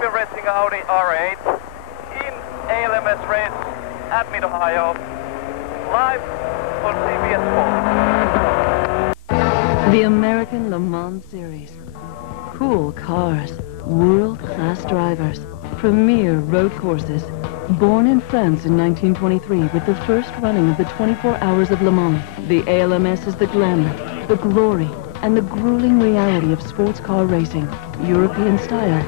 been racing Audi R8 in ALMS race at Mid-Ohio, live on CBS Sports. The American Le Mans Series. Cool cars, world-class drivers, premier road courses. Born in France in 1923 with the first running of the 24 Hours of Le Mans, the ALMS is the glamour, the glory, and the grueling reality of sports car racing. European style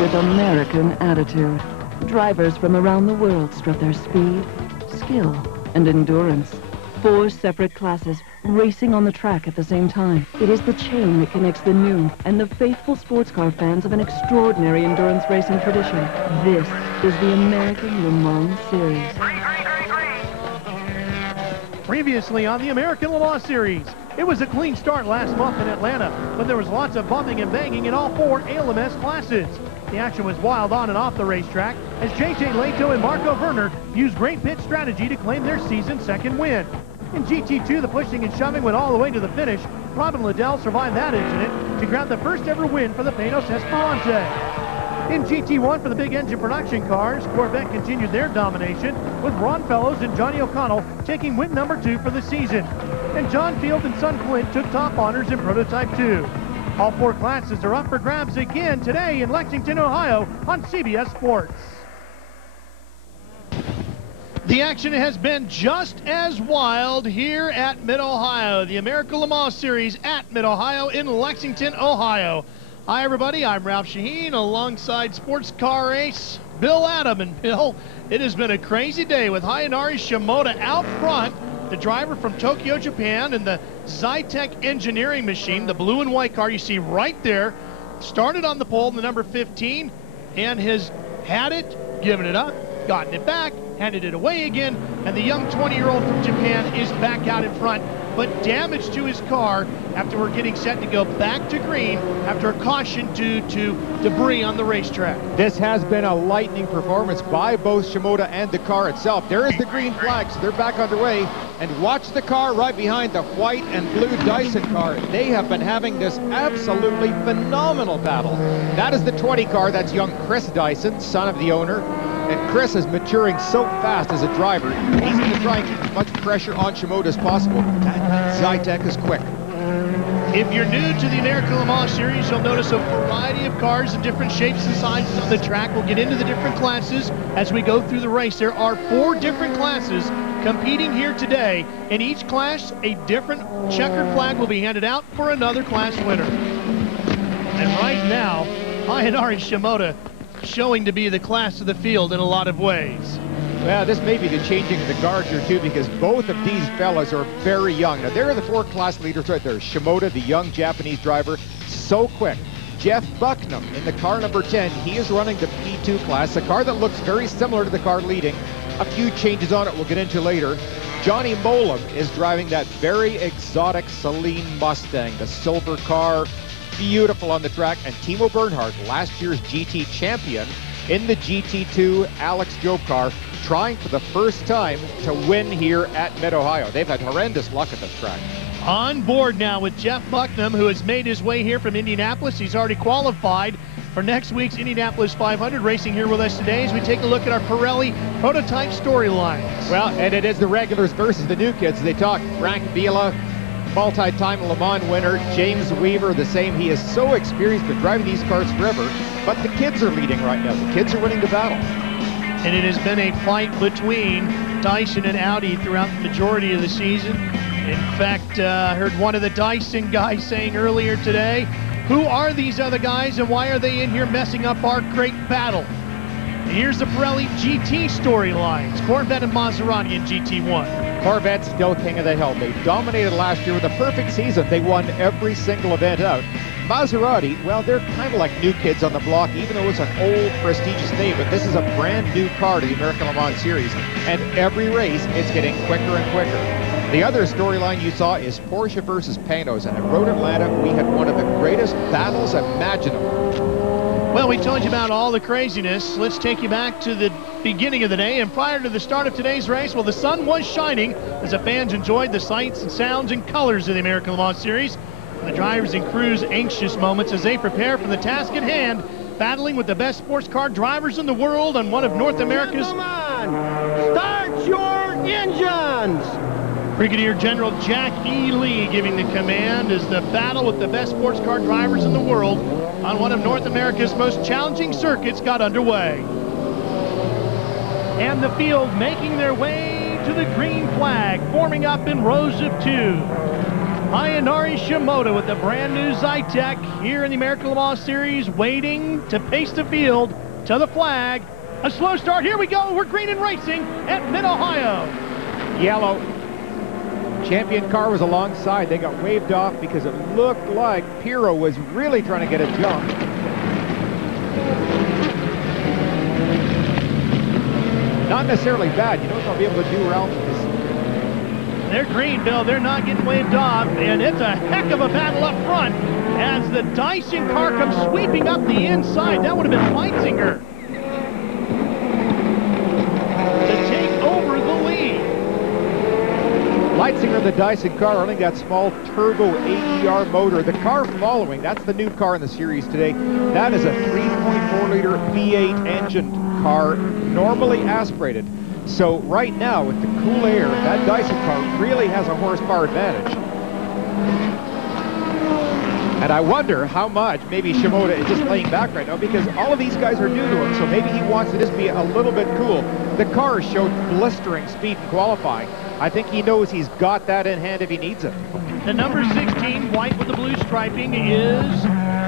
with American attitude. Drivers from around the world strut their speed, skill, and endurance. 4 separate classes racing on the track at the same time. It is the chain that connects the new and the faithful sports car fans of an extraordinary endurance racing tradition. This is the American Le Mans Series. Previously on the American Le Mans Series, it was a clean start last month in Atlanta, but there was lots of bumping and banging in all 4 ALMS classes. The action was wild on and off the racetrack as J.J. Leto and Marco Werner used great pit strategy to claim their season's 2nd win. In GT2, the pushing and shoving went all the way to the finish. Robin Liddell survived that incident to grab the first ever win for the Panos Esperante. In GT1 for the big engine production cars, Corvette continued their domination with Ron Fellows and Johnny O'Connell taking win number 2 for the season. And John Field and Son Flint took top honors in Prototype 2. All 4 classes are up for grabs again today in Lexington, Ohio on CBS Sports. The action has been just as wild here at Mid-Ohio. The American Le Mans Series at Mid-Ohio in Lexington, Ohio. Hi, everybody. I'm Ralph Shaheen alongside Sports Car Race, Bill Adam. And Bill, it has been a crazy day with Hayanari Shimoda out front, the driver from Tokyo, Japan, and the Zytec engineering machine, the blue and white car you see right there, started on the pole, the number 15, and has had it, given it up, gotten it back, handed it away again, and the young 20-year-old from Japan is back out in front, but damage to his car after we're getting set to go back to green after a caution due to debris on the racetrack. This has been a lightning performance by both Shimoda and the car itself. There is the green flag, so they're back underway. And watch the car right behind the white and blue Dyson car. They have been having this absolutely phenomenal battle. That is the 20 car. That's young Chris Dyson, son of the owner. And Chris is maturing so fast as a driver. He's going to try and keep as much pressure on Shimoda as possible. Zytec is quick. If you're new to the American Le Mans Series, you'll notice a variety of cars in different shapes and sizes on the track. We'll get into the different classes as we go through the race. There are 4 different classes competing here today. In each class, a different checkered flag will be handed out for another class winner. And right now, Hayanari Shimoda showing to be the class of the field in a lot of ways. Well, this may be the changing of the guard here, too, because both of these fellas are very young. Now, there are the 4 class leaders right there. Shimoda, the young Japanese driver, so quick. Jeff Bucknam in the car number 10. He is running the P2 class, a car that looks very similar to the car leading. A few changes on it we'll get into later. Johnny Molam is driving that very exotic Celine Mustang, the silver car, beautiful on the track. And Timo Bernhard, last year's GT champion, in the GT2 Alex Job car, trying for the first time to win here at Mid-Ohio. They've had horrendous luck at this track. On board now with Jeff Bucknam, who has made his way here from Indianapolis. He's already qualified for next week's Indianapolis 500, racing here with us today as we take a look at our Pirelli prototype storylines. Well, and it is the regulars versus the new kids. They talk Frank Vila, multi-time Le Mans winner, James Weaver, the same. He is so experienced, been driving these cars forever, but the kids are leading right now. The kids are winning the battle. And it has been a fight between Dyson and Audi throughout the majority of the season. In fact, I heard one of the Dyson guys saying earlier today, who are these other guys and why are they in here messing up our great battle? And here's the Pirelli GT storylines. Corvette and Maserati in GT1. Corvette's still king of the hill. They dominated last year with a perfect season. They won every single event out. Maserati, well, they're kind of like new kids on the block, even though it's an old, prestigious name, but this is a brand new car to the American Le Mans Series, and every race, it's getting quicker and quicker. The other storyline you saw is Porsche versus Panos, and at Road Atlanta, we had one of the greatest battles imaginable. Well, we told you about all the craziness. Let's take you back to the beginning of the day, and prior to the start of today's race, well, the sun was shining as the fans enjoyed the sights and sounds and colors of the American Le Mans Series. The drivers and crews anxious moments as they prepare for the task at hand battling with the best sports car drivers in the world on one of North America's... Start your engines! Brigadier General Jack E. Lee giving the command as the battle with the best sports car drivers in the world on one of North America's most challenging circuits got underway. And the field making their way to the green flag, forming up in rows of two. Hayanari Shimoda with the brand new Zytek here in the American Le Mans Series, waiting to pace the field to the flag. A slow start, here we go, we're green and racing at Mid-Ohio. Yellow. Champion car was alongside. They got waved off because it looked like Pirro was really trying to get a jump. Not necessarily bad. You know what they'll be able to do, Ralph? They're green, Bill. They're not getting waved off, and it's a heck of a battle up front as the Dyson car comes sweeping up the inside. That would have been Leitzinger to take over the lead. Leitzinger, the Dyson car, running that small turbo AER motor. The car following, that's the new car in the series today. That is a 3.4-liter V8 engine car, normally aspirated. So right now, with the cool air, that Dyson car really has a horsepower advantage. And I wonder how much maybe Shimoda is just laying back right now, because all of these guys are new to him, so maybe he wants to just be a little bit cool. The car showed blistering speed in qualifying. I think he knows he's got that in hand if he needs it. The number 16, white with the blue striping, is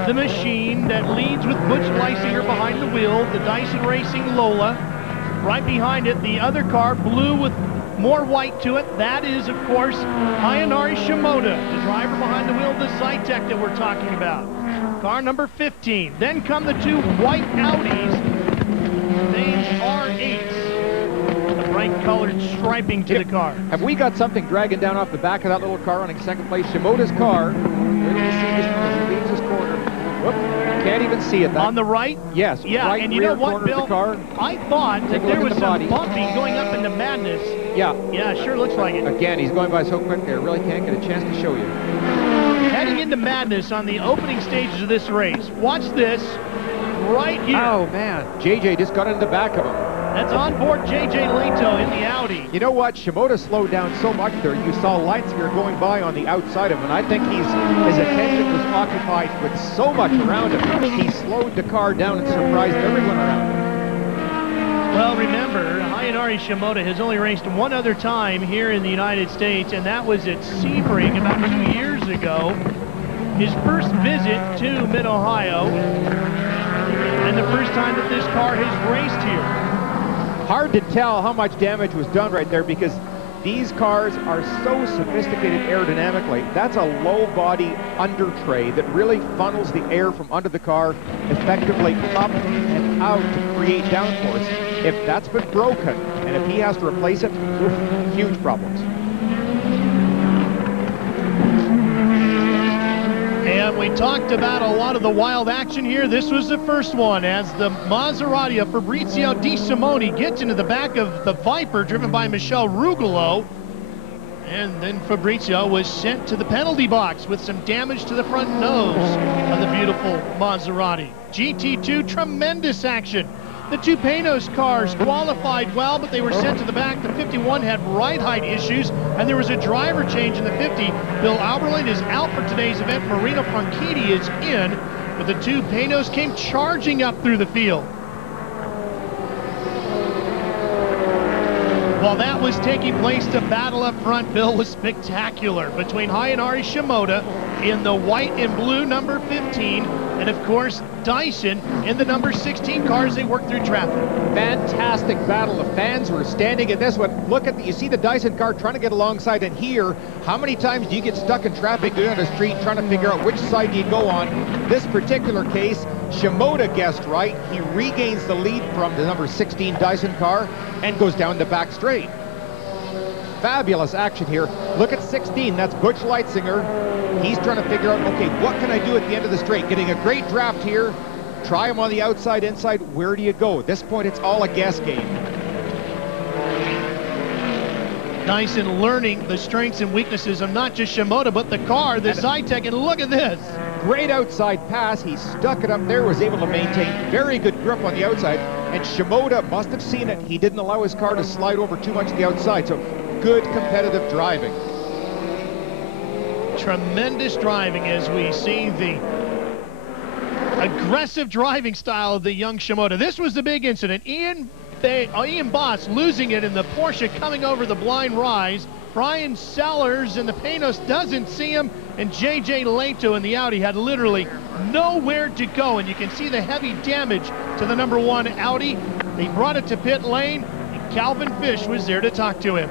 the machine that leads with Butch Leisinger behind the wheel, the Dyson Racing Lola. Right behind it, the other car, blue with more white to it. That is, of course, Hayanari Shimoda, the driver behind the wheel of the Zytek that we're talking about. Car number 15. Then come the two white Audis, named R8s. The bright-colored striping to the car. Have we got something dragging down off the back of that little car running second place? Shimoda's car. We're going to see this as he leaves this corner. Whoop. Can't even see it. On the right? Yes. Yeah, right, and you know what, Bill? I thought that there was some bumping going up into madness. Yeah. Yeah, it sure looks like it. Again, he's going by so quick there. Really can't get a chance to show you. Heading into madness on the opening stages of this race. Watch this right here. Oh, man. JJ just got into the back of him. That's on board J.J. Leto in the Audi. You know what? Shimoda slowed down so much there. You saw Leitzinger going by on the outside of him, and I think his attention was occupied with so much around him. He slowed the car down and surprised everyone around him. Well, remember, Hayanari Shimoda has only raced one other time here in the United States, and that was at Sebring about 2 years ago. His first visit to Mid-Ohio, and the first time that this car has raced here. Hard to tell how much damage was done right there because these cars are so sophisticated aerodynamically. That's a low body under tray that really funnels the air from under the car effectively up and out to create downforce. If that's been broken and if he has to replace it, oof, huge problems. And we talked about a lot of the wild action here. This was the first one as the Maserati of Fabrizio Di Simone gets into the back of the Viper driven by Michel Rugolo. And then Fabrizio was sent to the penalty box with some damage to the front nose of the beautiful Maserati. GT2, tremendous action. The two Panos cars qualified well, but they were sent to the back. The 51 had ride height issues, and there was a driver change in the 50. Bill Alberlin is out for today's event. Marino Franchitti is in, but the two Panos came charging up through the field. While that was taking place, the battle up front, Bill, was spectacular between Hayanari Shimoda in the white and blue number 15, and of course Dyson in the number 16 car as they worked through traffic. Fantastic battle. The fans were standing in this one. Look at you see the Dyson car trying to get alongside, and here, how many times do you get stuck in traffic going on the street trying to figure out which side do you go on? This particular case, Shimoda guessed right. He regains the lead from the number 16 Dyson car and goes down the back straight. Fabulous action here. Look at 16, that's Butch Leitzinger. He's trying to figure out, okay, what can I do at the end of the straight? Getting a great draft here. Try him on the outside, inside. Where do you go? At this point, it's all a guess game. Dyson learning the strengths and weaknesses of not just Shimoda, but the car, the Zytek, and look at this. Great outside pass. He stuck it up there, was able to maintain very good grip on the outside. And Shimoda must have seen it. He didn't allow his car to slide over too much to the outside. So good competitive driving. Tremendous driving as we see the aggressive driving style of the young Shimoda. This was the big incident. Ian Boss losing it in the Porsche coming over the blind rise. Brian Sellers in the Panos doesn't see him, and J.J. Leto in the Audi had literally nowhere to go, and you can see the heavy damage to the #1 Audi. They brought it to pit lane, and Calvin Fish was there to talk to him.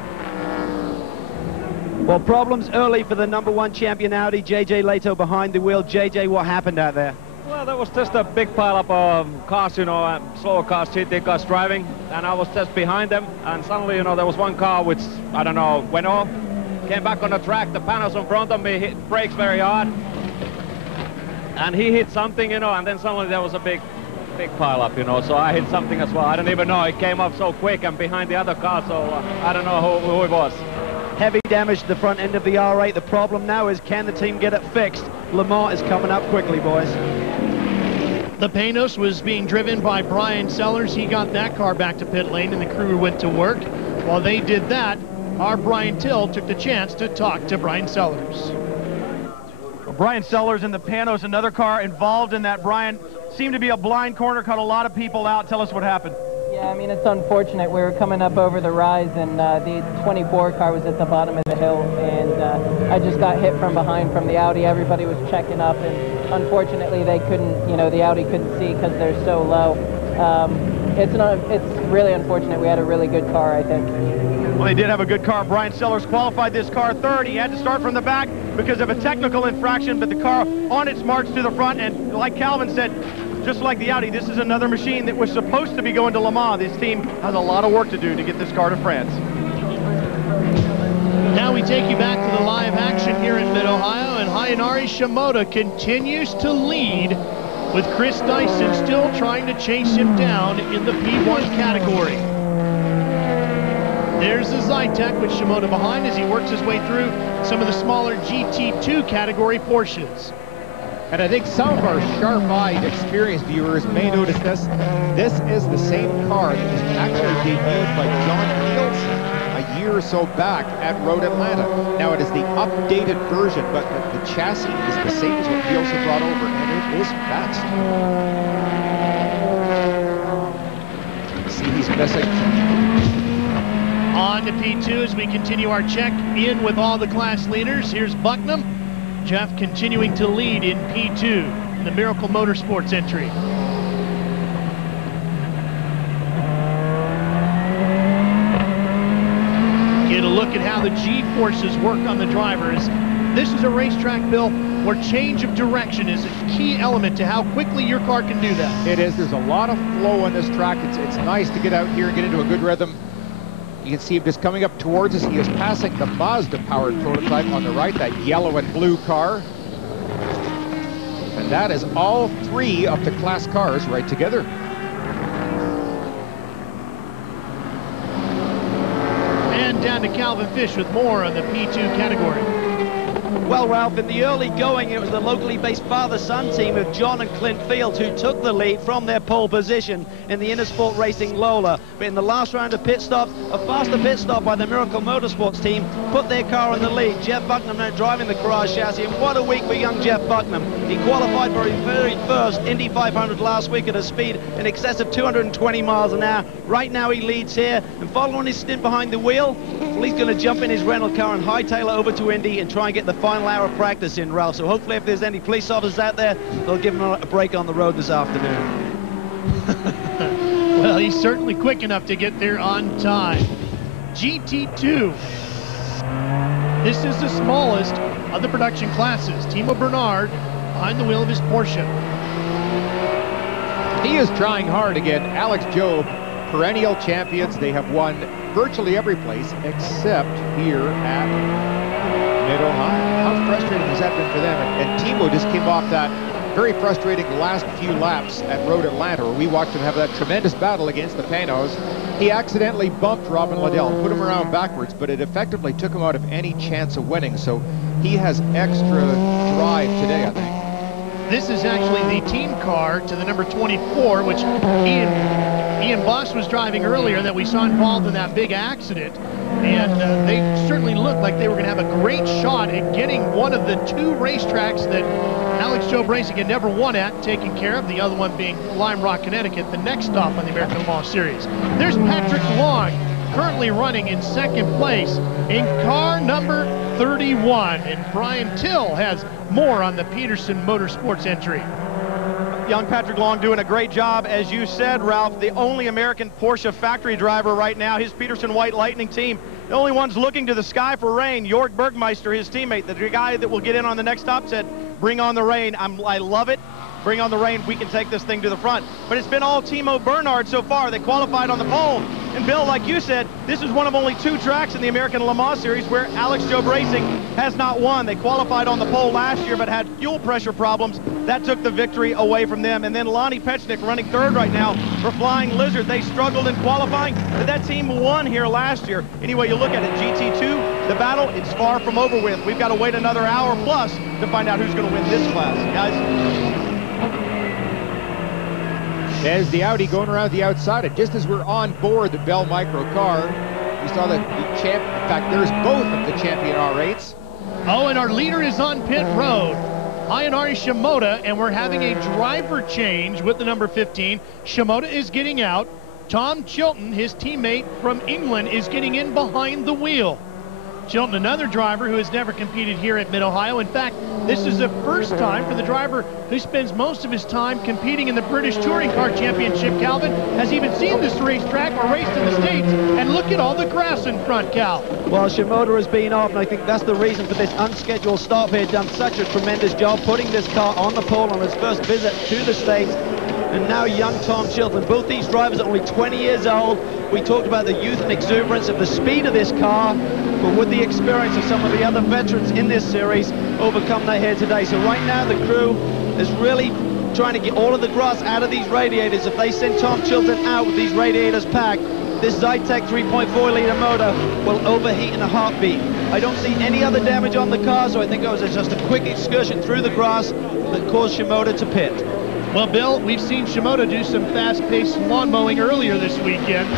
Well, problems early for the #1 champion Audi. J.J. Leto behind the wheel. J.J., what happened out there? Well, there was just a big pile-up of cars, you know, slower cars, GT cars driving, and I was just behind them, and suddenly, you know, there was one car which, I don't know, went off, came back on the track, the panels in front of me hit brakes very hard, and he hit something, you know, and then suddenly there was a big pile-up, you know, so I hit something as well. I don't even know, it came up so quick and behind the other car, so I don't know who it was. Heavy damage to the front end of the R8. The problem now is, can the team get it fixed? Le Mans is coming up quickly, boys. The Panos was being driven by Brian Sellers. He got that car back to pit lane, and the crew went to work. While they did that, our Brian Till took the chance to talk to Brian Sellers. Well, Brian Sellers in the Panos, another car involved in that. Brian, seemed to be a blind corner, cut a lot of people out. Tell us what happened. Yeah, I mean, it's unfortunate. We were coming up over the rise, and the 24 car was at the bottom of the hill, and I just got hit from behind from the Audi. Everybody was checking up, and unfortunately they couldn't, you know, the Audi couldn't see because they're so low. It's really unfortunate. We had a really good car, I think. Well, they did have a good car. Brian Sellers qualified this car third. He had to start from the back because of a technical infraction, but the car on its march to the front, and like Calvin said, just like the Audi, this is another machine that was supposed to be going to Le Mans. This team has a lot of work to do to get this car to France. Now we take you back to the live action here in Mid-Ohio, and Hayanari Shimoda continues to lead with Chris Dyson still trying to chase him down in the P1 category. There's the Zytek with Shimoda behind as he works his way through some of the smaller GT2 category Porsches. And I think some of our sharp-eyed, experienced viewers may notice this. This is the same car that was actually debuted by John Nielsen a year or so back at Road Atlanta. Now, it is the updated version, but the chassis is the same as what Nielsen brought over, and it is fast. See, he's missing. On to P2 as we continue our check-in with all the class leaders. Here's Bucknam. Jeff continuing to lead in P2 in the Miracle Motorsports entry. Get a look at how the G-forces work on the drivers. This is a racetrack, Bill, where change of direction is a key element to how quickly your car can do that. It is. There's a lot of flow on this track. It's nice to get out here and get into a good rhythm. You can see him just coming up towards us. He is passing the Mazda-powered prototype on the right, that yellow and blue car. And that is all three of the class cars right together. And down to Calvin Fish with more on the P2 category. Well, Ralph, in the early going, it was the locally based father-son team of John and Clint Fields who took the lead from their pole position in the Intersport Racing Lola. But in the last round of pit stops, a faster pit stop by the Miracle Motorsports team put their car in the lead. Jeff Bucknam now driving the garage chassis, and what a week for young Jeff Bucknam. He qualified for his very first Indy 500 last week at a speed in excess of 220 miles an hour. Right now he leads here, and following his stint behind the wheel, well, he's going to jump in his rental car and hightail it over to Indy and try and get the final hour of practice in, Ralph. So hopefully if there's any police officers out there, they'll give him a break on the road this afternoon. Well, he's certainly quick enough to get there on time. GT2. This is the smallest of the production classes. Timo Bernard behind the wheel of his Porsche. He is trying hard again. Alex Job, perennial champions. They have won virtually every place except here at Mid-Ohio. How frustrating has that been for them? And Timo just came off that very frustrating last few laps at Road Atlanta, where we watched him have that tremendous battle against the Panos. He accidentally bumped Robin Liddell, put him around backwards, but it effectively took him out of any chance of winning. So he has extra drive today, I think. This is actually the team car to the number 24, which Ian Boss was driving earlier, that we saw involved in that big accident. And they certainly looked like they were going to have a great shot at getting one of the two racetracks that Alex Job Racing had never won at, taken care of, the other one being Lime Rock, Connecticut, the next stop on the American Le Mans Series. There's Patrick Long, currently running in second place in car number 31. And Brian Till has more on the Peterson Motorsports entry. Young Patrick Long doing a great job, as you said, Ralph, the only American Porsche factory driver right now. His Peterson White Lightning team, the only ones looking to the sky for rain. Jörg Bergmeister, his teammate, the guy that will get in on the next stop, said, bring on the rain. I love it. Bring on the rain. We can take this thing to the front. But it's been all Timo Bernhard so far. They qualified on the pole. And Bill, like you said, this is one of only two tracks in the American Le Mans Series where Alex Job Racing has not won. They qualified on the pole last year but had fuel pressure problems. That took the victory away from them. And then Lonnie Pechnik running third right now for Flying Lizard. They struggled in qualifying, but that team won here last year. Anyway, you look at it, GT2, the battle, it's far from over with. We've got to wait another hour plus to find out who's going to win this class. Guys? There's the Audi going around the outside, and just as we're on board the Bell Micro car, we saw that the champ, in fact, there's both of the champion R8s. Oh, and our leader is on pit road, Ayanari Shimoda, and we're having a driver change with the number 15. Shimoda is getting out. Tom Chilton, his teammate from England, is getting in behind the wheel. Chilton, another driver who has never competed here at Mid-Ohio. In fact, this is the first time for the driver who spends most of his time competing in the British Touring Car Championship, Calvin, has even seen this racetrack or raced in the States. And look at all the grass in front, Cal. Well, Shimoda has been off, and I think that's the reason for this unscheduled stop here. Done such a tremendous job putting this car on the pole on his first visit to the States. And now young Tom Chilton. Both these drivers are only 20 years old. We talked about the youth and exuberance of the speed of this car, but would the experience of some of the other veterans in this series overcome that here today? So right now the crew is really trying to get all of the grass out of these radiators. If they send Tom Chilton out with these radiators packed, this Zytec 3.4-liter motor will overheat in a heartbeat. I don't see any other damage on the car, so I think it was just a quick excursion through the grass that caused Shimoda to pit. Well, Bill, we've seen Shimoda do some fast-paced lawn mowing earlier this weekend.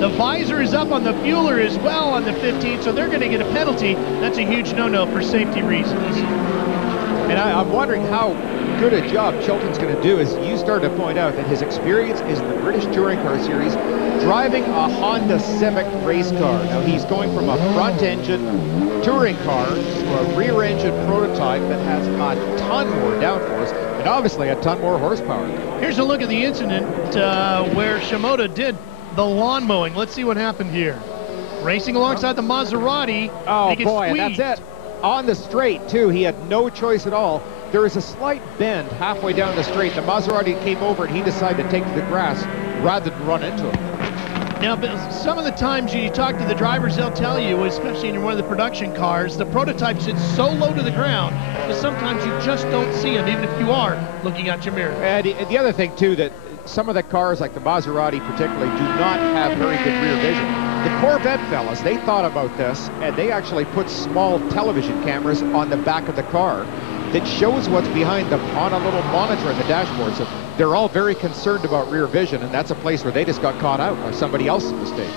The visor is up on the fueler as well on the 15, so they're going to get a penalty. That's a huge no-no for safety reasons. And I'm wondering how good a job Chilton's going to do, as you started to point out, that his experience is in the British Touring Car Series, driving a Honda Civic race car. Now, he's going from a front-engine touring car to a rear-engine prototype that has a ton more downforce and obviously a ton more horsepower. Here's a look at the incident where Shimoda did the lawn mowing. Let's see what happened here. Racing alongside the Maserati. Oh boy, and that's it. On the straight too, he had no choice at all. There is a slight bend halfway down the straight. The Maserati came over and he decided to take to the grass rather than run into him. Now, some of the times you talk to the drivers, they'll tell you, especially in one of the production cars, the prototype sits so low to the ground that sometimes you just don't see them, even if you are looking at your mirror. And the other thing too, that some of the cars, like the Maserati particularly, do not have very good rear vision. The Corvette fellas, they thought about this, and they actually put small television cameras on the back of the car that shows what's behind them on a little monitor in the dashboard. So they're all very concerned about rear vision, and that's a place where they just got caught out by somebody else's mistake.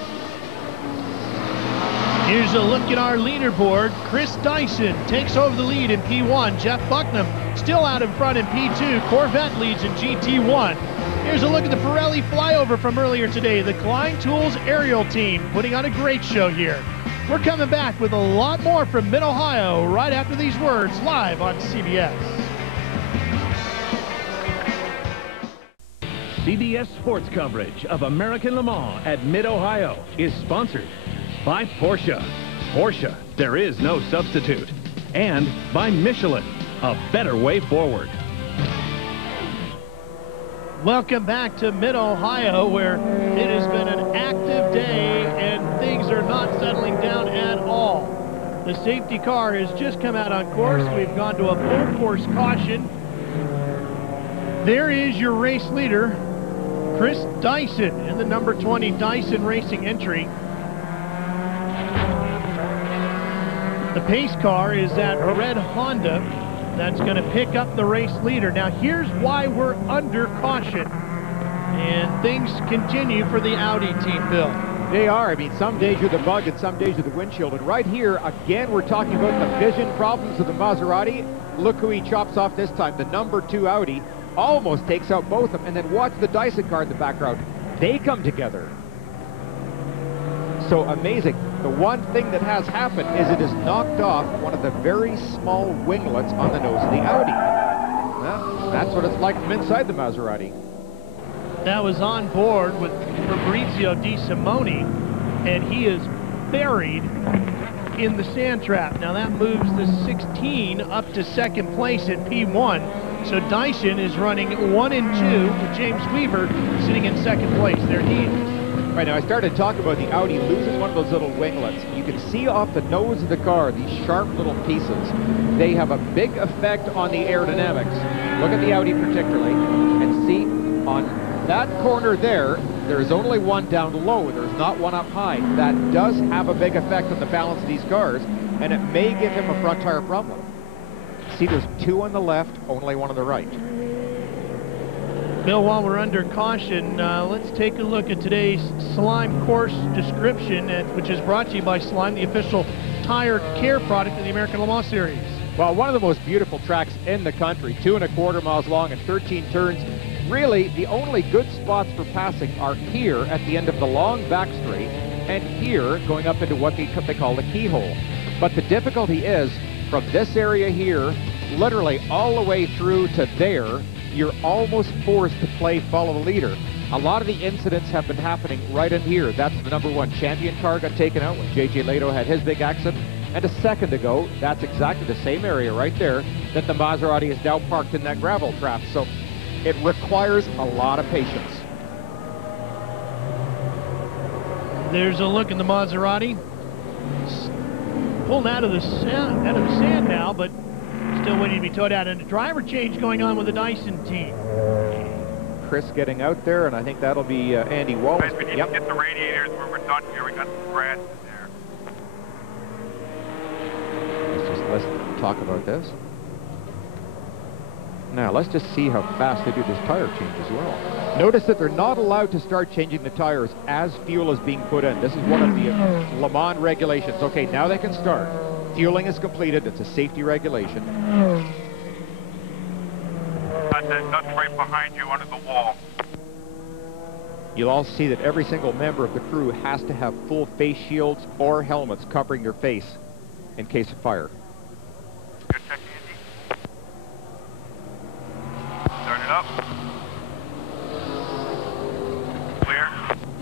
Here's a look at our leaderboard. Chris Dyson takes over the lead in P1. Jeff Bucknam still out in front in P2. Corvette leads in GT1. Here's a look at the Pirelli flyover from earlier today. The Klein Tools aerial team putting on a great show here. We're coming back with a lot more from Mid-Ohio right after these words, live on CBS. CBS sports coverage of American Le Mans at Mid-Ohio is sponsored by Porsche. Porsche, there is no substitute. And by Michelin, a better way forward. Welcome back to Mid-Ohio, where it has been an active day and things are not settling down at all. The safety car has just come out on course. We've gone to a full course caution. There is your race leader, Chris Dyson, in the number 20 Dyson Racing entry. The pace car is that red Honda That's going to pick up the race leader. Now, here's why we're under caution. And things continue for the Audi team, Bill. They are. I mean, some days you're the bug and some days you're the windshield. And right here, again, we're talking about the vision problems of the Maserati. Look who he chops off this time. The number 2 Audi almost takes out both of them. And then watch the Dyson car in the background. They come together. So amazing. The one thing that has happened is it has knocked off one of the very small winglets on the nose of the Audi. Well, that's what it's like from inside the Maserati. That was on board with Fabrizio Di Simone, and he is buried in the sand trap. Now that moves the 16 up to second place in P1. So Dyson is running 1 and 2 with James Weaver sitting in second place. They're neat. Right, now I started to talk about the Audi losing one of those little winglets. You can see off the nose of the car, these sharp little pieces. They have a big effect on the aerodynamics. Look at the Audi particularly, and see on that corner there, there's only one down low. There's not one up high. That does have a big effect on the balance of these cars, and it may give him a front tire problem. See, there's 2 on the left, only 1 on the right. Bill, while we're under caution, let's take a look at today's Slime course description, which is brought to you by Slime, the official tire care product of the American Le Mans Series. Well, one of the most beautiful tracks in the country, 2¼ miles long and 13 turns. Really, the only good spots for passing are here at the end of the long back straight and here going up into what they call the keyhole. But the difficulty is from this area here, literally all the way through to there, you're almost forced to play follow the leader. A lot of the incidents have been happening right in here. That's the #1 champion car got taken out when J.J. Leto had his big accident. And a second ago, that's exactly the same area right there that the Maserati is now parked in that gravel trap. So it requires a lot of patience. There's a look in the Maserati. Pulling out of the sand now, but still waiting to be towed out. And a driver change going on with the Dyson team. Chris getting out there, and I think that'll be Andy Wallace. Guys, we need to get the radiators when we're done here. We got some grass in there. Let's talk about this. Now, let's just see how fast they do this tire change as well. Notice that they're not allowed to start changing the tires as fuel is being put in. This is one of the Le Mans regulations. Okay, now they can start. Fueling is completed. It's a safety regulation. That's right behind you under the wall. You'll all see that every single member of the crew has to have full face shields or helmets covering their face in case of fire. Good check, Andy. Start it up. Clear.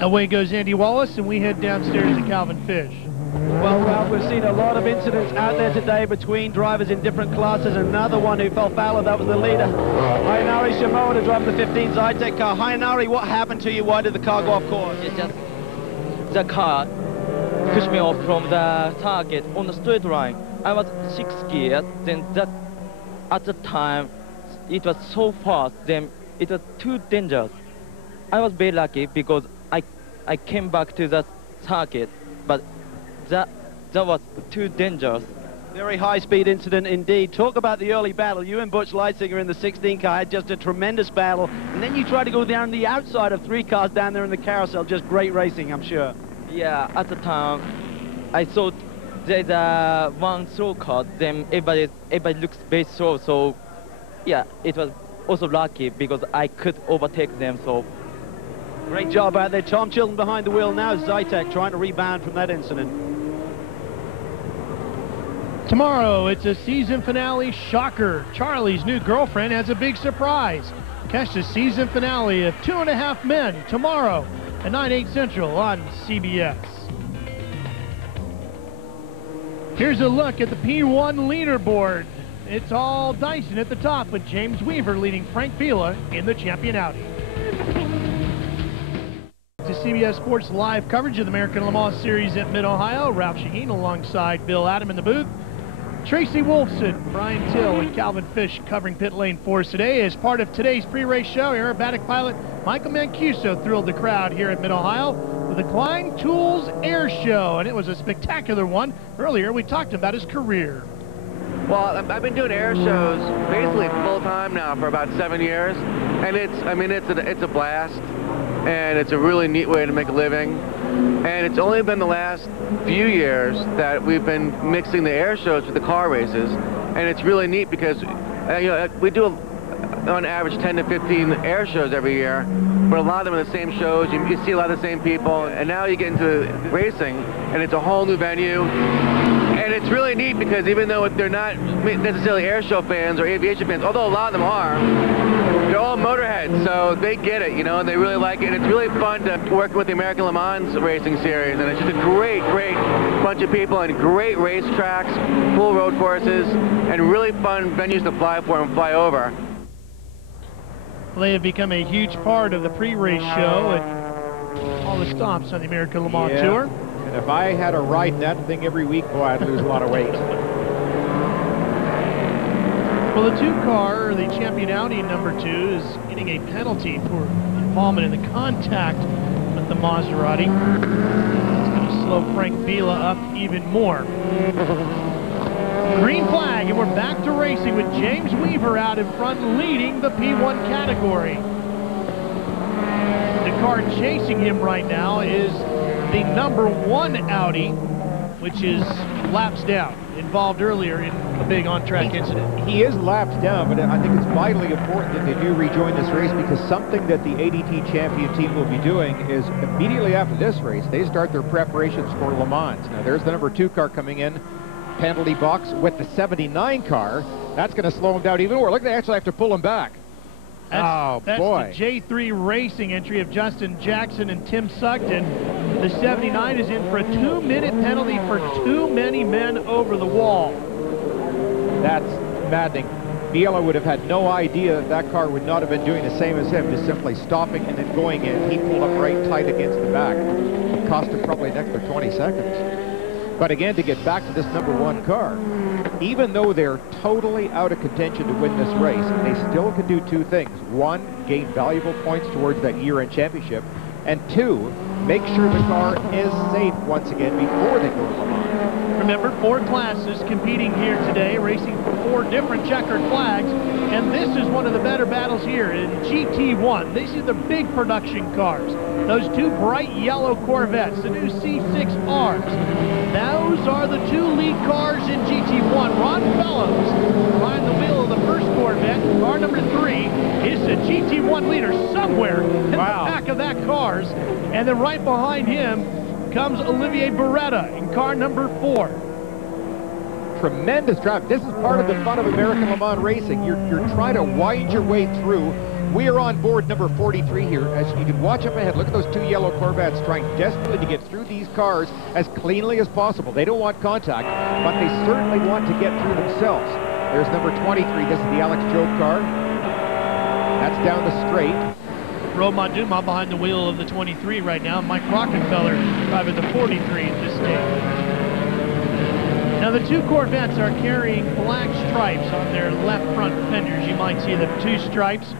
Away goes Andy Wallace, and we head downstairs to Calvin Fish. Well, Ralph, we've seen a lot of incidents out there today between drivers in different classes. Another one who fell foul of, that was the leader. Hayanari Shimoda driving the 15 Zytek car. Hayanari, what happened to you? Why did the car go off course? It's just the car pushed me off from the target on the straight line. I was 6th gear, then that at the time it was so fast, then it was too dangerous. I was very lucky because I came back to that target, but that was too dangerous. Very high-speed incident indeed. Talk about the early battle. You and Butch Leitzinger in the 16 car had just a tremendous battle, and then you tried to go down the outside of 3 cars down there in the carousel. Just great racing, I'm sure. Yeah, at the time, I thought there's one slow car, then everybody looks very slow, so yeah, it was also lucky because I could overtake them, so. Great job out there. Tom Chilton behind the wheel now. Zytek trying to rebound from that incident. Tomorrow, it's a season finale shocker. Charlie's new girlfriend has a big surprise. Catch the season finale of 2.5 Men tomorrow at 9/8 Central on CBS. Here's a look at the P1 leaderboard. It's all Dyson at the top, with James Weaver leading Frank Villa in the champion Audi. To CBS Sports live coverage of the American Le Mans Series at Mid-Ohio. Ralph Shaheen alongside Bill Adam in the booth. Tracy Wolfson, Brian Till, and Calvin Fish covering pit lane for us today. As part of today's pre-race show, aerobatic pilot Michael Mancuso thrilled the crowd here at Mid-Ohio with the Klein Tools Air Show, and it was a spectacular one. Earlier, we talked about his career. Well, I've been doing air shows basically full-time now for about 7 years, and it's a blast, and it's a really neat way to make a living. And it's only been the last few years that we've been mixing the air shows with the car races, and it's really neat because we do on average 10 to 15 air shows every year, but a lot of them are the same shows. You see a lot of the same people, and now you get into racing, and it's a whole new venue. And it's really neat because even though they're not necessarily air show fans or aviation fans, although a lot of them are, they're all motorheads, so they get it, and they really like it. And it's really fun to work with the American Le Mans Racing Series, and it's just a great, great bunch of people and great racetracks, full road courses, and really fun venues to fly for and fly over. They have become a huge part of the pre-race show and all the stops on the American Le Mans Tour. And if I had to ride that thing every week, boy, I'd lose a lot of weight. Well, the two-car, the champion Audi number 2, is getting a penalty for involvement in the contact with the Maserati. It's going to slow Frank Vila up even more. Green flag, and we're back to racing with James Weaver out in front, leading the P1 category. The car chasing him right now is the number 1 Audi, which is laps down, involved earlier in a big on-track incident. He is laps down, but I think it's vitally important that they do rejoin this race, because something that the ADT champion team will be doing is immediately after this race, they start their preparations for Le Mans. Now there's the number 2 car coming in, penalty box with the 79 car. That's going to slow him down even more. Look, they actually have to pull him back. That's the J3 Racing entry of Justin Jackson and Tim Sugden. The 79 is in for a 2-minute penalty for too many men over the wall. That's maddening. Vila would have had no idea that car would not have been doing the same as him, just simply stopping and then going in. He pulled up right tight against the back. It cost him probably an extra 20 seconds. But again, to get back to this number 1 car, even though they're totally out of contention to win this race, they still can do 2 things. 1, gain valuable points towards that year-end championship, and 2, make sure the car is safe once again before they go to Le Mans. Remember, 4 classes competing here today, racing for 4 different checkered flags, and this is one of the better battles here in GT1. These are the big production cars. Those 2 bright yellow Corvettes, the new C6Rs. Those are the 2 lead cars in GT1. Ron Fellows behind the wheel of the first Corvette. Car number 3 is the GT1 leader somewhere in the back of that cars. And then right behind him comes Olivier Berretta in car number 4. Tremendous drive. This is part of the fun of American Le Mans racing. You're trying to wind your way through. We are on board number 43 here. As you can watch up ahead, look at those 2 yellow Corvettes trying desperately to get through these cars as cleanly as possible. They don't want contact, but they certainly want to get through themselves. There's number 23. This is the Alex Jobe car. That's down the straight. Romain Dumas behind the wheel of the 23 right now. Mike Rockefeller driving the 43 at this stage. Now the 2 Corvettes are carrying black stripes on their left front fenders. You might see the 2 stripes.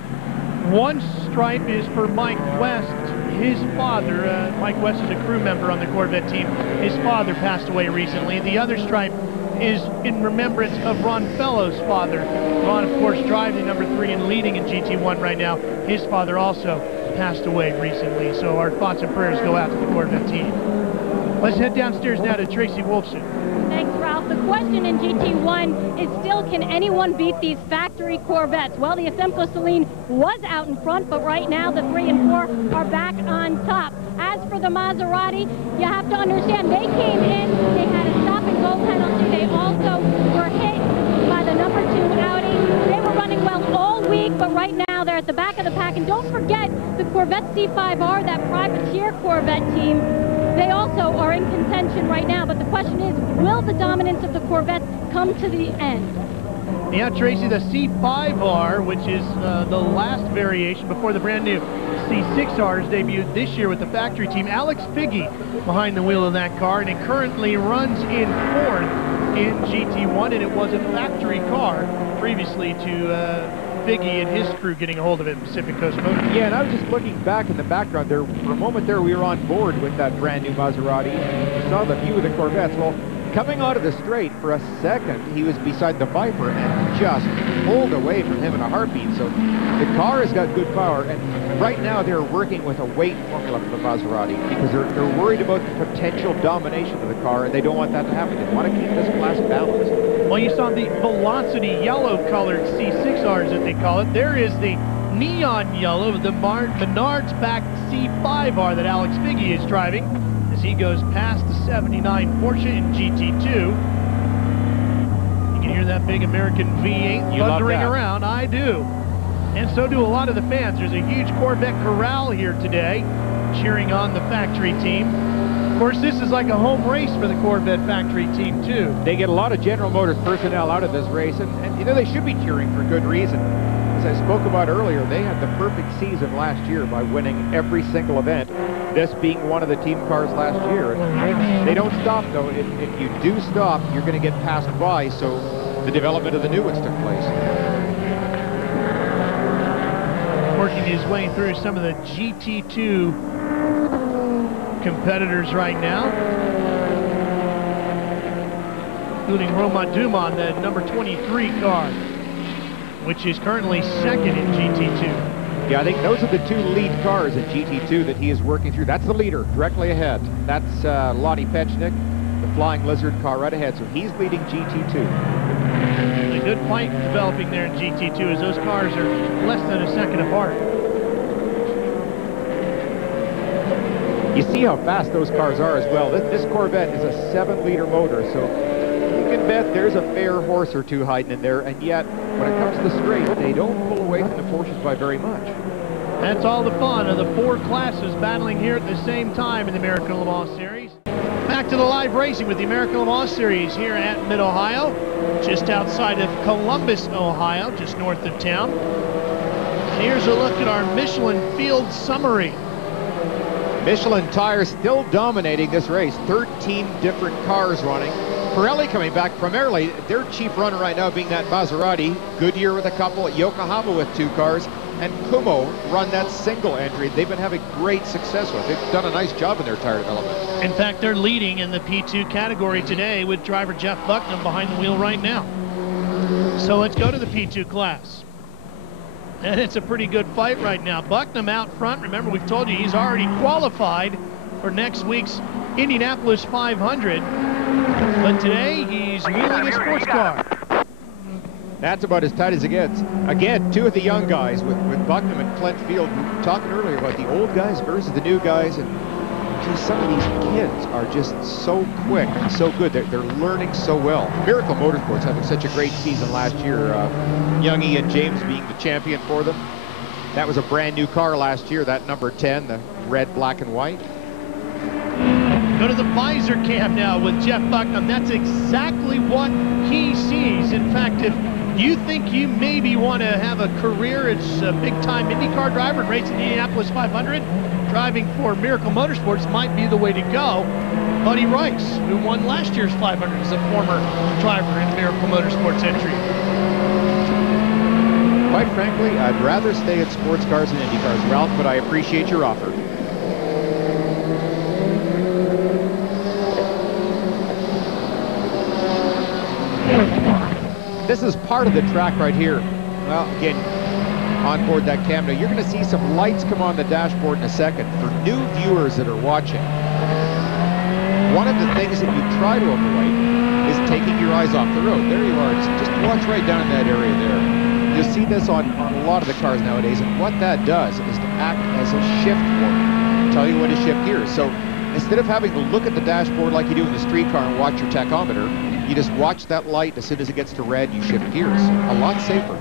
1 stripe is for Mike West, his father. Mike West is a crew member on the Corvette team. His father passed away recently. The other stripe is in remembrance of Ron Fellows' father. Ron, of course, driving number 3 and leading in GT1 right now. His father also passed away recently, so our thoughts and prayers go out to the Corvette team. Let's head downstairs now to Tracy Wolfson. Thanks, Ralph. The question in GT1 is still, can anyone beat these factory Corvettes? Well, the Asemco Celine was out in front, but right now the 3 and 4 are back on top. As for the Maserati, you have to understand, they came in, they had a stop-and-go penalty. They also were hit by the number 2 Audi. They were running well all week, but right now they're at the back of the pack. And don't forget the Corvette C5R, that privateer Corvette team. They also are in contention right now, but the question is, will the dominance of the Corvettes come to the end? Yeah, Tracy, the C5R, which is the last variation before the brand new C6Rs debuted this year with the factory team. Alex Figge behind the wheel of that car, and it currently runs in 4th in GT1, and it was a factory car previously to Figge and his crew getting a hold of it, Pacific Coast Motors. Yeah, and I was just looking back in the background there. For a moment there, we were on board with that brand new Maserati. You saw the view of the Corvettes. Well, Coming out of the straight, for a second, he was beside the Viper and just pulled away from him in a heartbeat. So the car has got good power, and right now they're working with a weight formula for the Maserati because they're worried about the potential domination of the car, and they don't want that to happen. They want to keep this class balanced. Well, you saw the Velocity yellow-colored C6Rs, that they call it. There is the neon yellow of the Menards-backed C5R that Alex Figge is driving as he goes past the 79 Porsche in GT2. You can hear that big American V8 thundering around. I do. And so do a lot of the fans. There's a huge Corvette corral here today cheering on the factory team. Of course, this is like a home race for the Corvette factory team, too. They get a lot of General Motors personnel out of this race, and you know, they should be cheering for good reason. As I spoke about earlier, they had the perfect season last year by winning every single event, this being one of the team cars last year. And they don't stop, though. If you do stop, you're going to get passed by, so the development of the new ones took place. Working his way through some of the GT2 competitors right now, including Romain Dumas, the number 23 car, which is currently second in GT2. Yeah, I think those are the two lead cars in GT2 that he is working through. That's the leader, directly ahead. That's Lonnie Pechnik, the Flying Lizard car right ahead, so he's leading GT2. A good fight developing there in GT2 as those cars are less than a second apart. You see how fast those cars are as well. This Corvette is a 7-liter motor, so you can bet there's a fair horse or two hiding in there, and yet, when it comes to the straight, they don't pull away from the Porsches by very much. That's all the fun of the 4 classes battling here at the same time in the American Le Mans Series. Back to the live racing with the American Le Mans Series here at Mid-Ohio, just outside of Columbus, Ohio, just north of town. And here's a look at our Michelin field summary. Michelin tires still dominating this race. 13 different cars running. Pirelli coming back primarily, their chief runner right now being that Maserati. Goodyear with a couple, Yokohama with 2 cars, and Kumho run that single entry. They've been having great success with it. They've done a nice job in their tire development. In fact, they're leading in the P2 category today with driver Jeff Bucknam behind the wheel right now. So let's go to the P2 class. And it's a pretty good fight right now. Bucknam out front. Remember, we've told you he's already qualified for next week's Indianapolis 500. But today, he's wheeling a sports car. That's about as tight as it gets. Again, 2 of the young guys with Bucknam and Clint Field. We were talking earlier about the old guys versus the new guys. And geez, some of these kids are just so quick and so good. They're learning so well. Miracle Motorsports having such a great season last year. Young Ian James being the champion for them. That was a brand new car last year, that number 10, the red, black, and white. Go to the visor cam now with Jeff Bucknam. That's exactly what he sees. In fact, if you think you maybe want to have a career as a big-time IndyCar driver and race in the Indianapolis 500, driving for Miracle Motorsports might be the way to go. Buddy Rice, who won last year's 500, is a former driver in Miracle Motorsports entry. Quite frankly, I'd rather stay at sports cars than Indy cars, Ralph, but I appreciate your offer. This is part of the track right here. Well, again, on board that camera, you're going to see some lights come on the dashboard in a second. For new viewers that are watching, one of the things that you try to avoid is taking your eyes off the road. There you are. Just watch right down in that area there. You'll see this on a lot of the cars nowadays, and what that does is to act as a shift warning, tell you when to shift gears. So instead of having to look at the dashboard like you do in the street car and watch your tachometer, you just watch that light. As soon as it gets to red, you shift gears. A lot safer.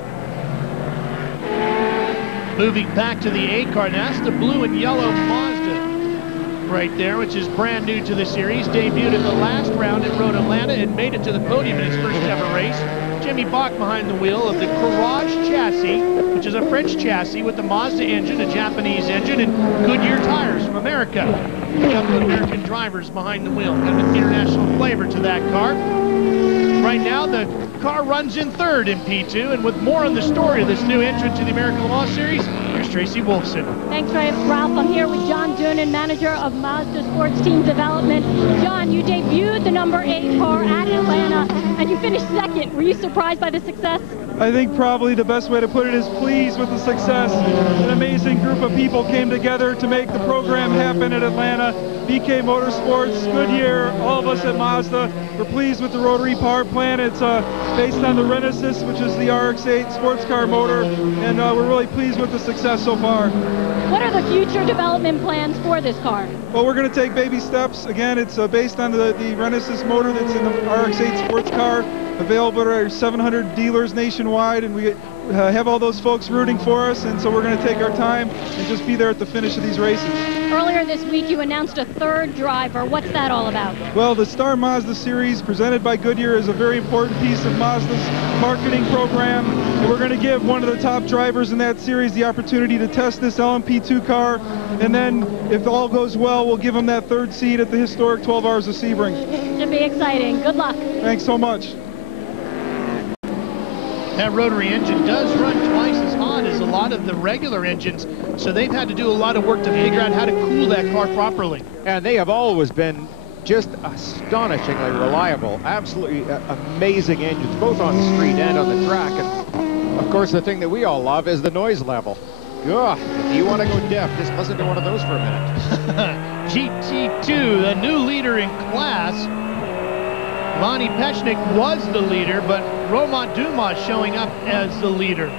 Moving back to the A car, that's the blue and yellow Mazda right there, which is brand new to the series. Debuted in the last round at Road Atlanta and made it to the podium in his first ever race. Jimmy Bach behind the wheel of the Courage chassis, which is a French chassis with the Mazda engine, a Japanese engine, and Goodyear tires from America. A couple of American drivers behind the wheel. Got an international flavor to that car. Right now, the car runs in third in P2. And with more on the story of this new entrant to the American Le Mans Series, here's Tracy Wolfson. Thanks, Ralph. I'm here with John Doonan, manager of Mazda Sports Team Development. John, you debuted the number 8 car at Atlanta, and you finished second. Were you surprised by the success? I think probably the best way to put it is pleased with the success. An amazing group of people came together to make the program happen at Atlanta. BK Motorsports, Goodyear, all of us at Mazda, we're pleased with the rotary power plant. It's based on the Renesis, which is the RX-8 sports car motor, and we're really pleased with the success so far. What are the future development plans for this car? Well, we're going to take baby steps. Again, it's based on the Renesis motor that's in the RX-8 sports car, available at our 700 dealers nationwide, and we have all those folks rooting for us, and so we're going to take our time and just be there at the finish of these races. Earlier this week, you announced a third driver. What's that all about? Well, the Star Mazda Series presented by Goodyear is a very important piece of Mazda's marketing program, and we're going to give one of the top drivers in that series the opportunity to test this LMP2 car, and then if all goes well, we'll give him that third seat at the historic 12 Hours of Sebring. Should be exciting. Good luck. Thanks so much. That rotary engine does run twice as hot as a lot of the regular engines, so they've had to do a lot of work to figure out how to cool that car properly. And they have always been just astonishingly reliable, absolutely amazing engines, both on the street and on the track. And of course, the thing that we all love is the noise level. Ugh, if you want to go deaf, just listen to one of those for a minute. GT2, the new leader in class. Lonnie Pechnik was the leader, but Romain Dumas showing up as the leader.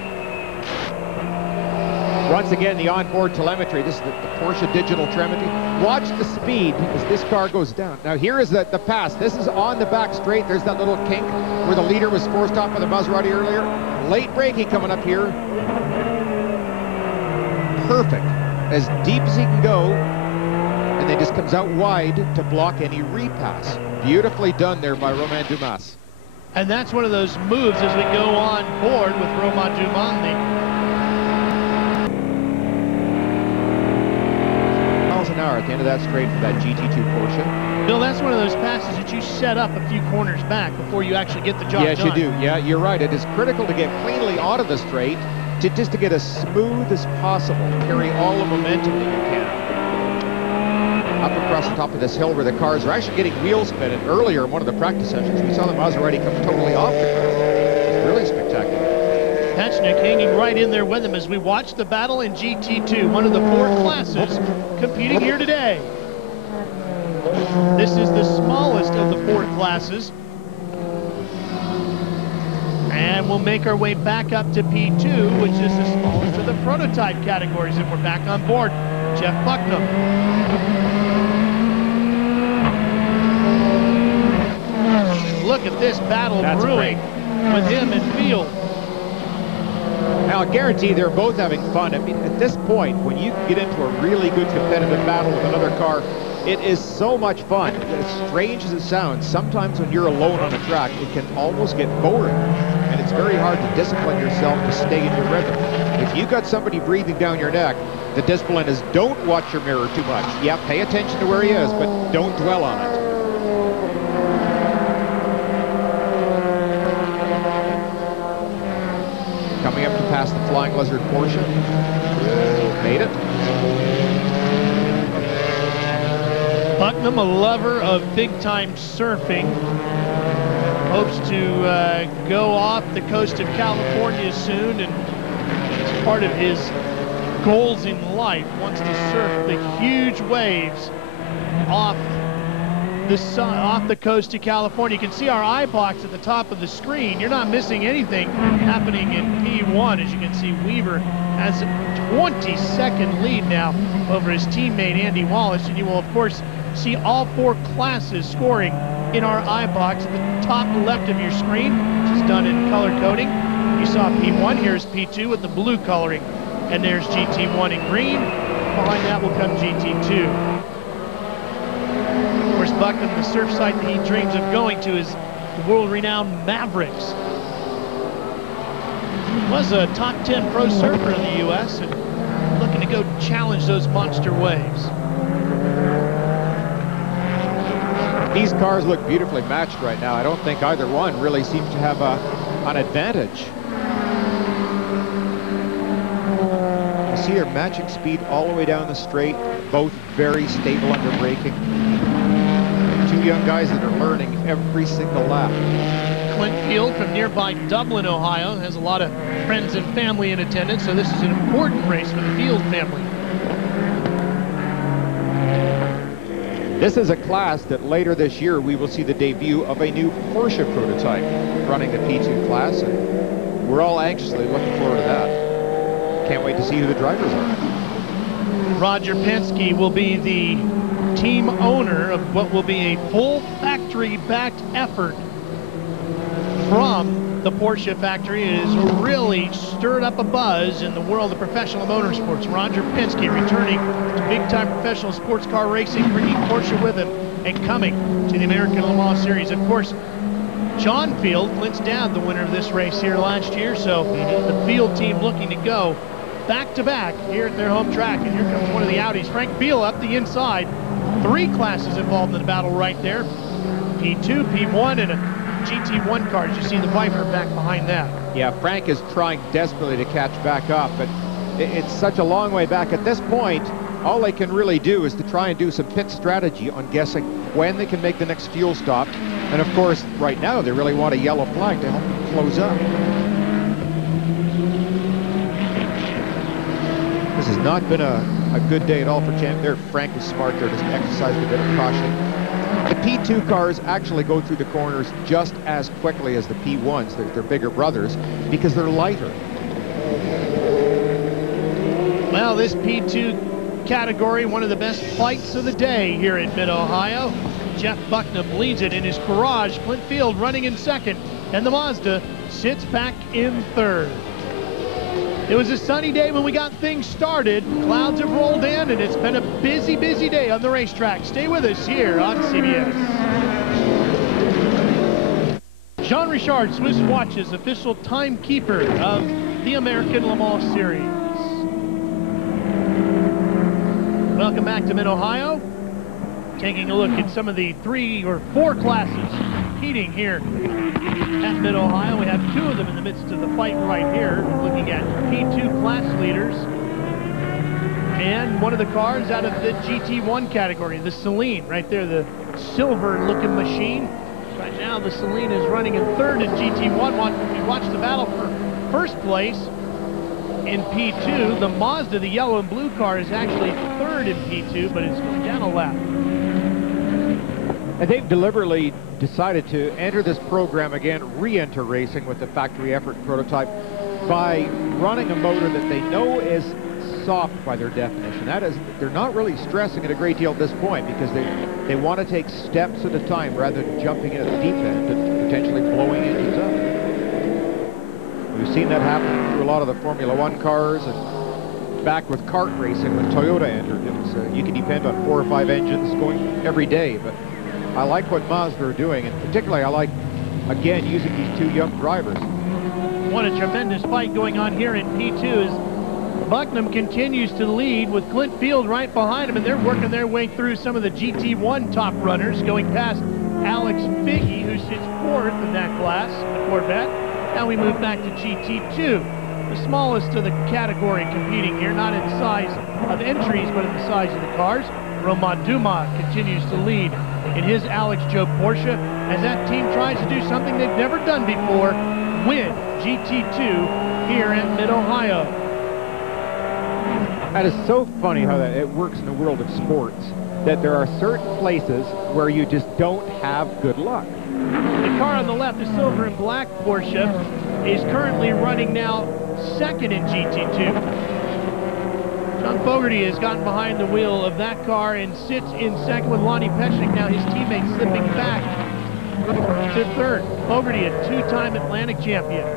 Once again, the onboard telemetry. This is the Porsche digital telemetry. Watch the speed as this car goes down. Now here is the pass. This is on the back straight. There's that little kink where the leader was forced off by the Maserati earlier. Late braking coming up here. Perfect. As deep as he can go. And then just comes out wide to block any repass. Beautifully done there by Romain Dumas. And that's one of those moves as we go on board with Romain Dumas. Miles an hour at the end of that straight for that GT2 Porsche. Bill, that's one of those passes that you set up a few corners back before you actually get the job done. Yes, you do. Yeah, you're right. It is critical to get cleanly out of the straight, just to get as smooth as possible, carry all the momentum that you can. Up across the top of this hill where the cars are actually getting wheel spin. And earlier in one of the practice sessions, we saw the Maserati come totally off the car. It's really spectacular. Pechnik hanging right in there with him as we watch the battle in GT2, one of the 4 classes competing here today. This is the smallest of the 4 classes. And we'll make our way back up to P2, which is the smallest of the prototype categories. And we're back on board. Jeff Bucknam. Look at this battle brewing with him and Field. Now, I guarantee they're both having fun. I mean, at this point, when you get into a really good competitive battle with another car, it is so much fun. As strange as it sounds, sometimes when you're alone on a track, it can almost get boring. And it's very hard to discipline yourself to stay in your rhythm. If you got somebody breathing down your neck, the discipline is don't watch your mirror too much. Yeah, pay attention to where he is, but don't dwell on it. Coming up to pass the Flying Lizard Porsche. Made it. Bucknam, a lover of big-time surfing, hopes to go off the coast of California soon, and it's part of his goals in life. Wants to surf the huge waves off the coast of California. You can see our eye box at the top of the screen. You're not missing anything happening in P1. As you can see, Weaver has a 20-second lead now over his teammate Andy Wallace, and you will of course see all 4 classes scoring in our eye box at the top left of your screen, which is done in color coding. You saw P1, here's P2 with the blue coloring, and there's GT1 in green. Behind that will come GT2. Of course, Bucknam, the surf site that he dreams of going to is the world-renowned Mavericks. Was a top 10 pro surfer in the U.S. and looking to go challenge those monster waves. These cars look beautifully matched right now. I don't think either one really seems to have an advantage. You see they're matching speed all the way down the straight, both very stable under braking. Two young guys that are learning every single lap. Clint Field from nearby Dublin, Ohio, has a lot of friends and family in attendance, so this is an important race for the Field family. This is a class that later this year we will see the debut of a new Porsche prototype running the P2 class, and we're all anxiously looking forward to that. Can't wait to see who the drivers are. Roger Penske will be the team owner of what will be a full factory-backed effort from the Porsche factory. It has really stirred up a buzz in the world of professional motorsports. Roger Penske returning to big-time professional sports car racing, bringing Porsche with him and coming to the American Le Mans Series. Of course, John Field, Clint's dad, the winner of this race here last year, so the Field team looking to go back-to-back here at their home track. And here comes one of the Audis, Frank Biel, up the inside. 3 classes involved in the battle right there. P2, P1, and a GT1 car. As you see the Viper back behind that. Yeah, Frank is trying desperately to catch back up, but it's such a long way back. At this point, all they can really do is to try and do some pit strategy on guessing when they can make the next fuel stop. And of course, right now, they really want a yellow flag to help them close up. This has not been a good day at all for Champ. There, Frank is smart there, just exercised a bit of caution. The P2 cars actually go through the corners just as quickly as the P1s. They're bigger brothers because they're lighter. Well, this P2 category, one of the best fights of the day here at Mid-Ohio. Jeff Bucknam leads it in his garage. Clint Field running in second, and the Mazda sits back in third. It was a sunny day when we got things started. Clouds have rolled in, and it's been a busy, busy day on the racetrack. Stay with us here on CBS. Jean Richard, Swiss Watches, official timekeeper of the American Le Mans Series. Welcome back to Mid-Ohio. Taking a look at some of the 3 or 4 classes competing here at Mid-Ohio. We have 2 of them in the midst of the fight right here. Looking at P2 class leaders. And one of the cars out of the GT1 category, the Celine, right there, the silver-looking machine. Right now, the Celine is running in third in GT1. We watch the battle for first place in P2. The Mazda, the yellow and blue car, is actually third in P2, but it's going down a lap. And they've deliberately decided to enter this program again, re-enter racing with the factory effort prototype by running a motor that they know is soft by their definition. That is, they're not really stressing it a great deal at this point because they want to take steps at a time rather than jumping in at the deep end and potentially blowing engines up. We've seen that happen through a lot of the Formula One cars and back with kart racing when Toyota entered. It was, you can depend on 4 or 5 engines going every day, but I like what Mazda are doing, and particularly I like, again, using these 2 young drivers. What a tremendous fight going on here in P2 as Bucknam continues to lead with Clint Field right behind him, and they're working their way through some of the GT1 top runners, going past Alex Figge, who sits 4th in that class, the Corvette. Now we move back to GT2, the smallest of the category competing here, not in size of entries, but in the size of the cars. Romain Dumas continues to lead in his Alex Joe Porsche as that team tries to do something they've never done before, win GT2 here in Mid-Ohio. That is so funny how it works in the world of sports, that there are certain places where you just don't have good luck. The car on the left, the silver and black Porsche, is currently running now second in GT2. John Fogerty has gotten behind the wheel of that car and sits in second with Lonnie Peschnik. Now his teammate slipping back to third. Fogerty, a 2-time Atlantic champion.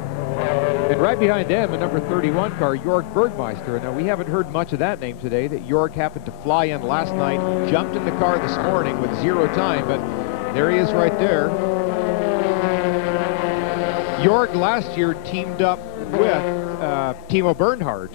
And right behind them, a number 31 car, Jörg Bergmeister. Now, we haven't heard much of that name today. That Jörg happened to fly in last night, jumped in the car this morning with 0 time, but there he is right there. Jörg last year teamed up with Timo Bernhard.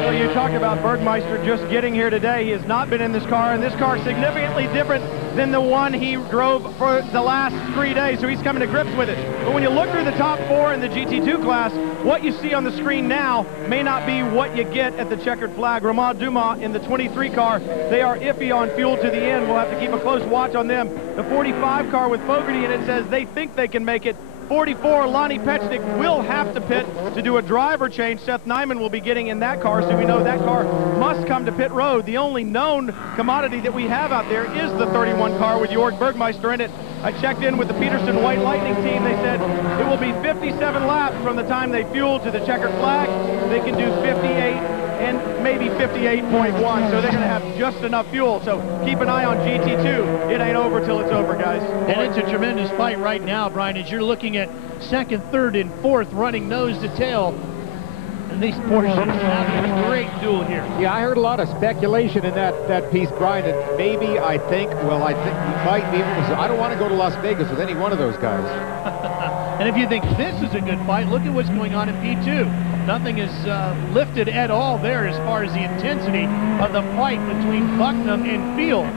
Well, you're talked about Bergmeister just getting here today. He has not been in this car, and this car is significantly different than the one he drove for the last 3 days, so he's coming to grips with it. But when you look through the top 4 in the GT2 class, what you see on the screen now may not be what you get at the checkered flag. Romain Dumas in the 23 car, they are iffy on fuel to the end. We'll have to keep a close watch on them. The 45 car with Fogarty in it says they think they can make it. 44, Lonnie Petchnick will have to pit to do a driver change. Seth Nyman will be getting in that car, so we know that car must come to pit road. The only known commodity that we have out there is the 31 car with Jörg Bergmeister in it. I checked in with the Peterson White Lightning team. They said it will be 57 laps from the time they fuel to the checkered flag. They can do 58 and maybe 58.1, so they're going to have just enough fuel. So keep an eye on GT2. It ain't over till it's over, guys. And it's a tremendous fight right now, Brian, as you're looking at second, third, and fourth running nose to tail. And these Porsches are having a great duel here. Yeah, I heard a lot of speculation in that piece, Brian, and maybe I think we might be able to. I don't want to go to Las Vegas with any one of those guys. And if you think this is a good fight, look at what's going on in P2. Nothing is lifted at all there as far as the intensity of the fight between Bucknam and Field.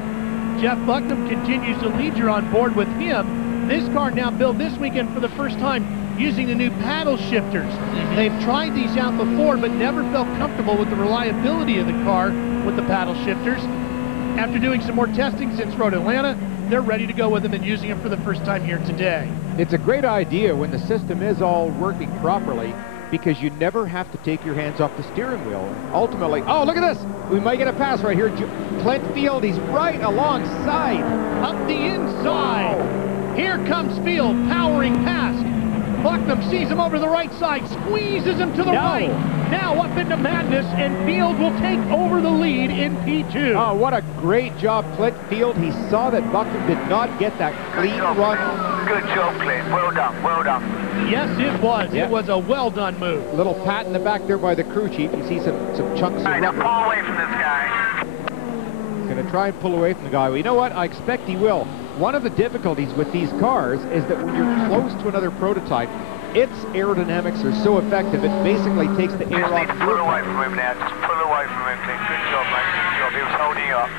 Jeff Bucknam continues to lead. You're on board with him. This car now built this weekend for the first time using the new paddle shifters. They've tried these out before, but never felt comfortable with the reliability of the car with the paddle shifters. After doing some more testing since Road Atlanta, they're ready to go with them and using them for the first time here today. It's a great idea when the system is all working properly, because you never have to take your hands off the steering wheel. Ultimately, oh, look at this. We might get a pass right here. Clint Field, he's right alongside. Up the inside. Here comes Field, powering past. Bucknam sees him over the right side, squeezes him to the right. Now up into madness, and Field will take over the lead in P2. Oh, what a great job, Clint Field. He saw that Bucknam did not get that clean run. Good job, Clint. Well done, well done. Yes, it was. Yep. It was a well-done move. Little pat in the back there by the crew chief. You see some chunks of rubber. Now pull away from this guy. He's going to try and pull away from the guy. Well, you know what? I expect he will. One of the difficulties with these cars is that when you're close to another prototype, its aerodynamics are so effective, it basically takes the air off. Pull away from him now. Just pull away from him, Clint. Good job, mate. Good job. He was holding you up.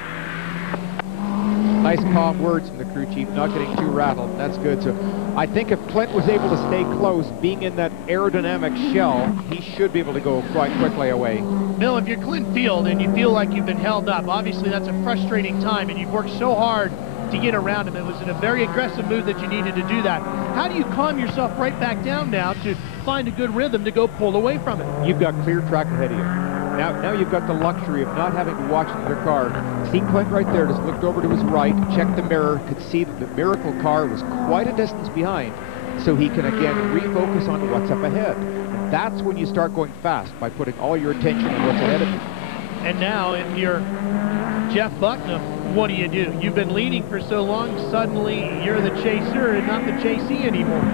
Nice calm words from the crew chief, not getting too rattled. That's good. So I think if Clint was able to stay close, being in that aerodynamic shell, he should be able to go quite quickly away. Bill, if you're Clint Field and you feel like you've been held up, obviously that's a frustrating time, and you've worked so hard to get around him. It was in a very aggressive move that you needed to do that. How do you calm yourself right back down now to find a good rhythm to go pull away from it? You've got clear track ahead of you. Now you've got the luxury of not having to watch another car. See Clint right there, just looked over to his right, checked the mirror, could see that the Miracle car was quite a distance behind, so he can again refocus on what's up ahead. And that's when you start going fast, by putting all your attention on what's ahead of you. And now if you're Jeff Bucknam, what do? You've been leading for so long, suddenly you're the chaser and not the chasee anymore.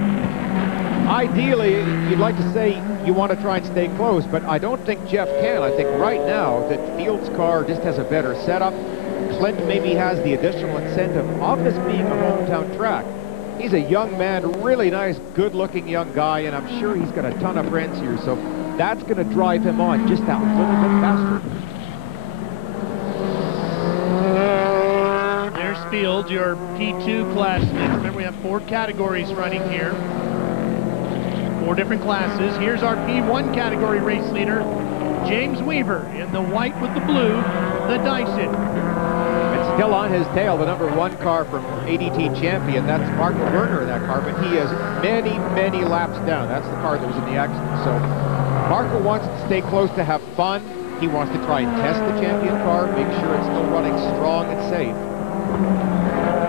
Ideally, you'd like to say you want to try and stay close, but I don't think Jeff can. I think right now that Field's car just has a better setup. Clint maybe has the additional incentive of this being a hometown track. He's a young man, really nice, good-looking young guy, and I'm sure he's got a ton of friends here, so that's going to drive him on just that little bit faster. There's Field, your P2 classmate. Remember, we have 4 categories running here. 4 different classes. Here's our P1 category race leader, James Weaver, in the white with the blue, the Dyson. It's still on his tail, the #1 car from ADT champion. That's Marco Werner in that car, but he is many, many laps down. That's the car that was in the accident. So Marco wants to stay close to have fun. He wants to try and test the champion car, make sure it's still running strong and safe.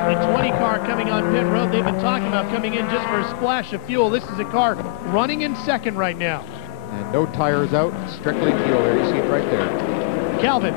The 20 car coming on pit road, they've been talking about coming in just for a splash of fuel. This is a car running in second right now. And no tires out, strictly fuel there. You see it right there. Calvin.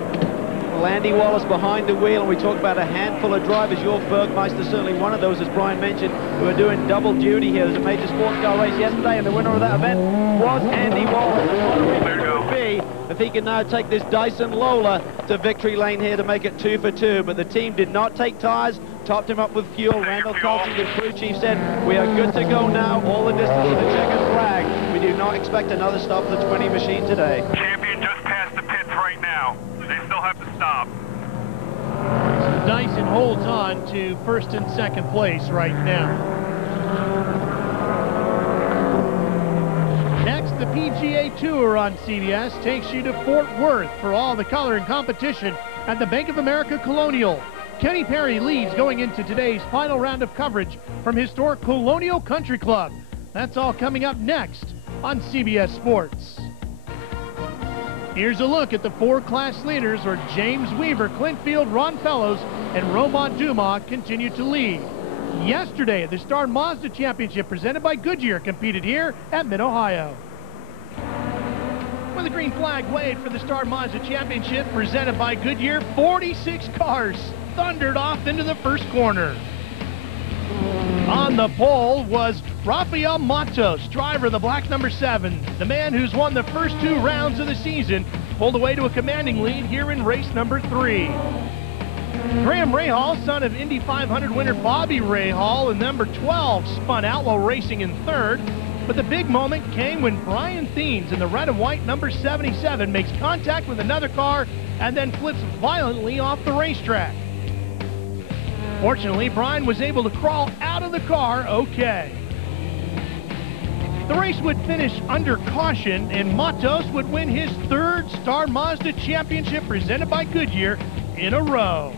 Landy Wallace behind the wheel, and we talk about a handful of drivers. Jörg Bergmeister, certainly one of those, as Brian mentioned, who are doing double duty here. There's a major sports car race yesterday, and the winner of that event was Andy Wallace. What it would be if he can now take this Dyson Lola to victory lane here to make it 2 for 2. But the team did not take tires, topped him up with fuel. Randall Carlson, the crew chief, said, we are good to go now, all the distance to the checkered flag. We do not expect another stop for the 20 machine today. Champion just past the pits right have to stop. So Dyson holds on to first and second place right now. Next, the PGA Tour on CBS takes you to Fort Worth for all the color and competition at the Bank of America Colonial. Kenny Perry leads going into today's final round of coverage from historic Colonial Country Club. That's all coming up next on CBS Sports. Here's a look at the four class leaders where James Weaver, Clint Field, Ron Fellows, and Romont Dumas continue to lead. Yesterday, the Star Mazda Championship presented by Goodyear competed here at Mid-Ohio. When the green flag waved for the Star Mazda Championship presented by Goodyear, 46 cars thundered off into the first corner. On the pole was Rafael Matos, driver of the black number 7. The man who's won the first 2 rounds of the season pulled away to a commanding lead here in race number 3. Graham Rahal, son of Indy 500 winner Bobby Rahal, and number 12 spun out while racing in 3rd. But the big moment came when Brian Thiens in the red and white number 77 makes contact with another car and then flips violently off the racetrack. Fortunately, Brian was able to crawl out of the car okay. The race would finish under caution, and Matos would win his 3rd Star Mazda Championship presented by Goodyear in a row.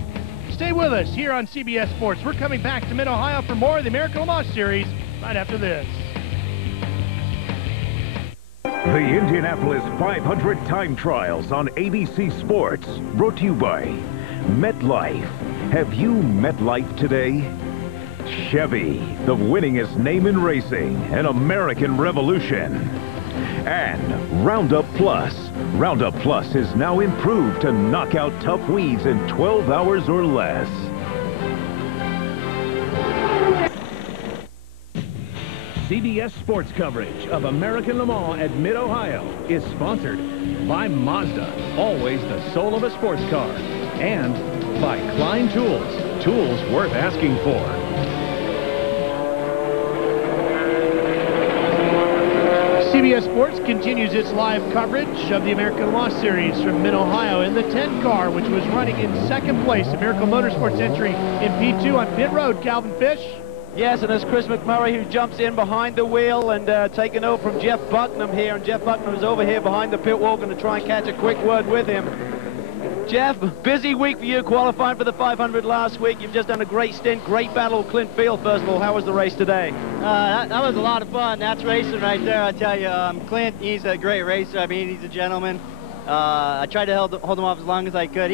Stay with us here on CBS Sports. We're coming back to Mid-Ohio for more of the American Le Mans Series right after this. The Indianapolis 500 Time Trials on ABC Sports, brought to you by MetLife. Have you met life today? Chevy, the winningest name in racing, an American revolution. And Roundup Plus. Roundup Plus is now improved to knock out tough weeds in 12 hours or less. CBS Sports coverage of American Le Mans at Mid-Ohio is sponsored by Mazda, always the soul of a sports car, and by Klein Tools, tools worth asking for. CBS Sports continues its live coverage of the American Le Mans Series from Mid-Ohio in the 10 car, which was running in 2nd place. Miracle Motorsports entry in P2 on pit road. Calvin Fish. Yes, and there's Chris McMurray who jumps in behind the wheel and taking over from Jeff Bucknam here. And Jeff Bucknam is over here behind the pit wall, going to try and catch a quick word with him. Jeff, busy week for you, qualifying for the 500 last week. You've just done a great stint, great battle with Clint Field. First of all, how was the race today? That was a lot of fun. That's racing right there, I tell you. Clint, he's a great racer. I mean, he's a gentleman. I tried to hold him off as long as I could.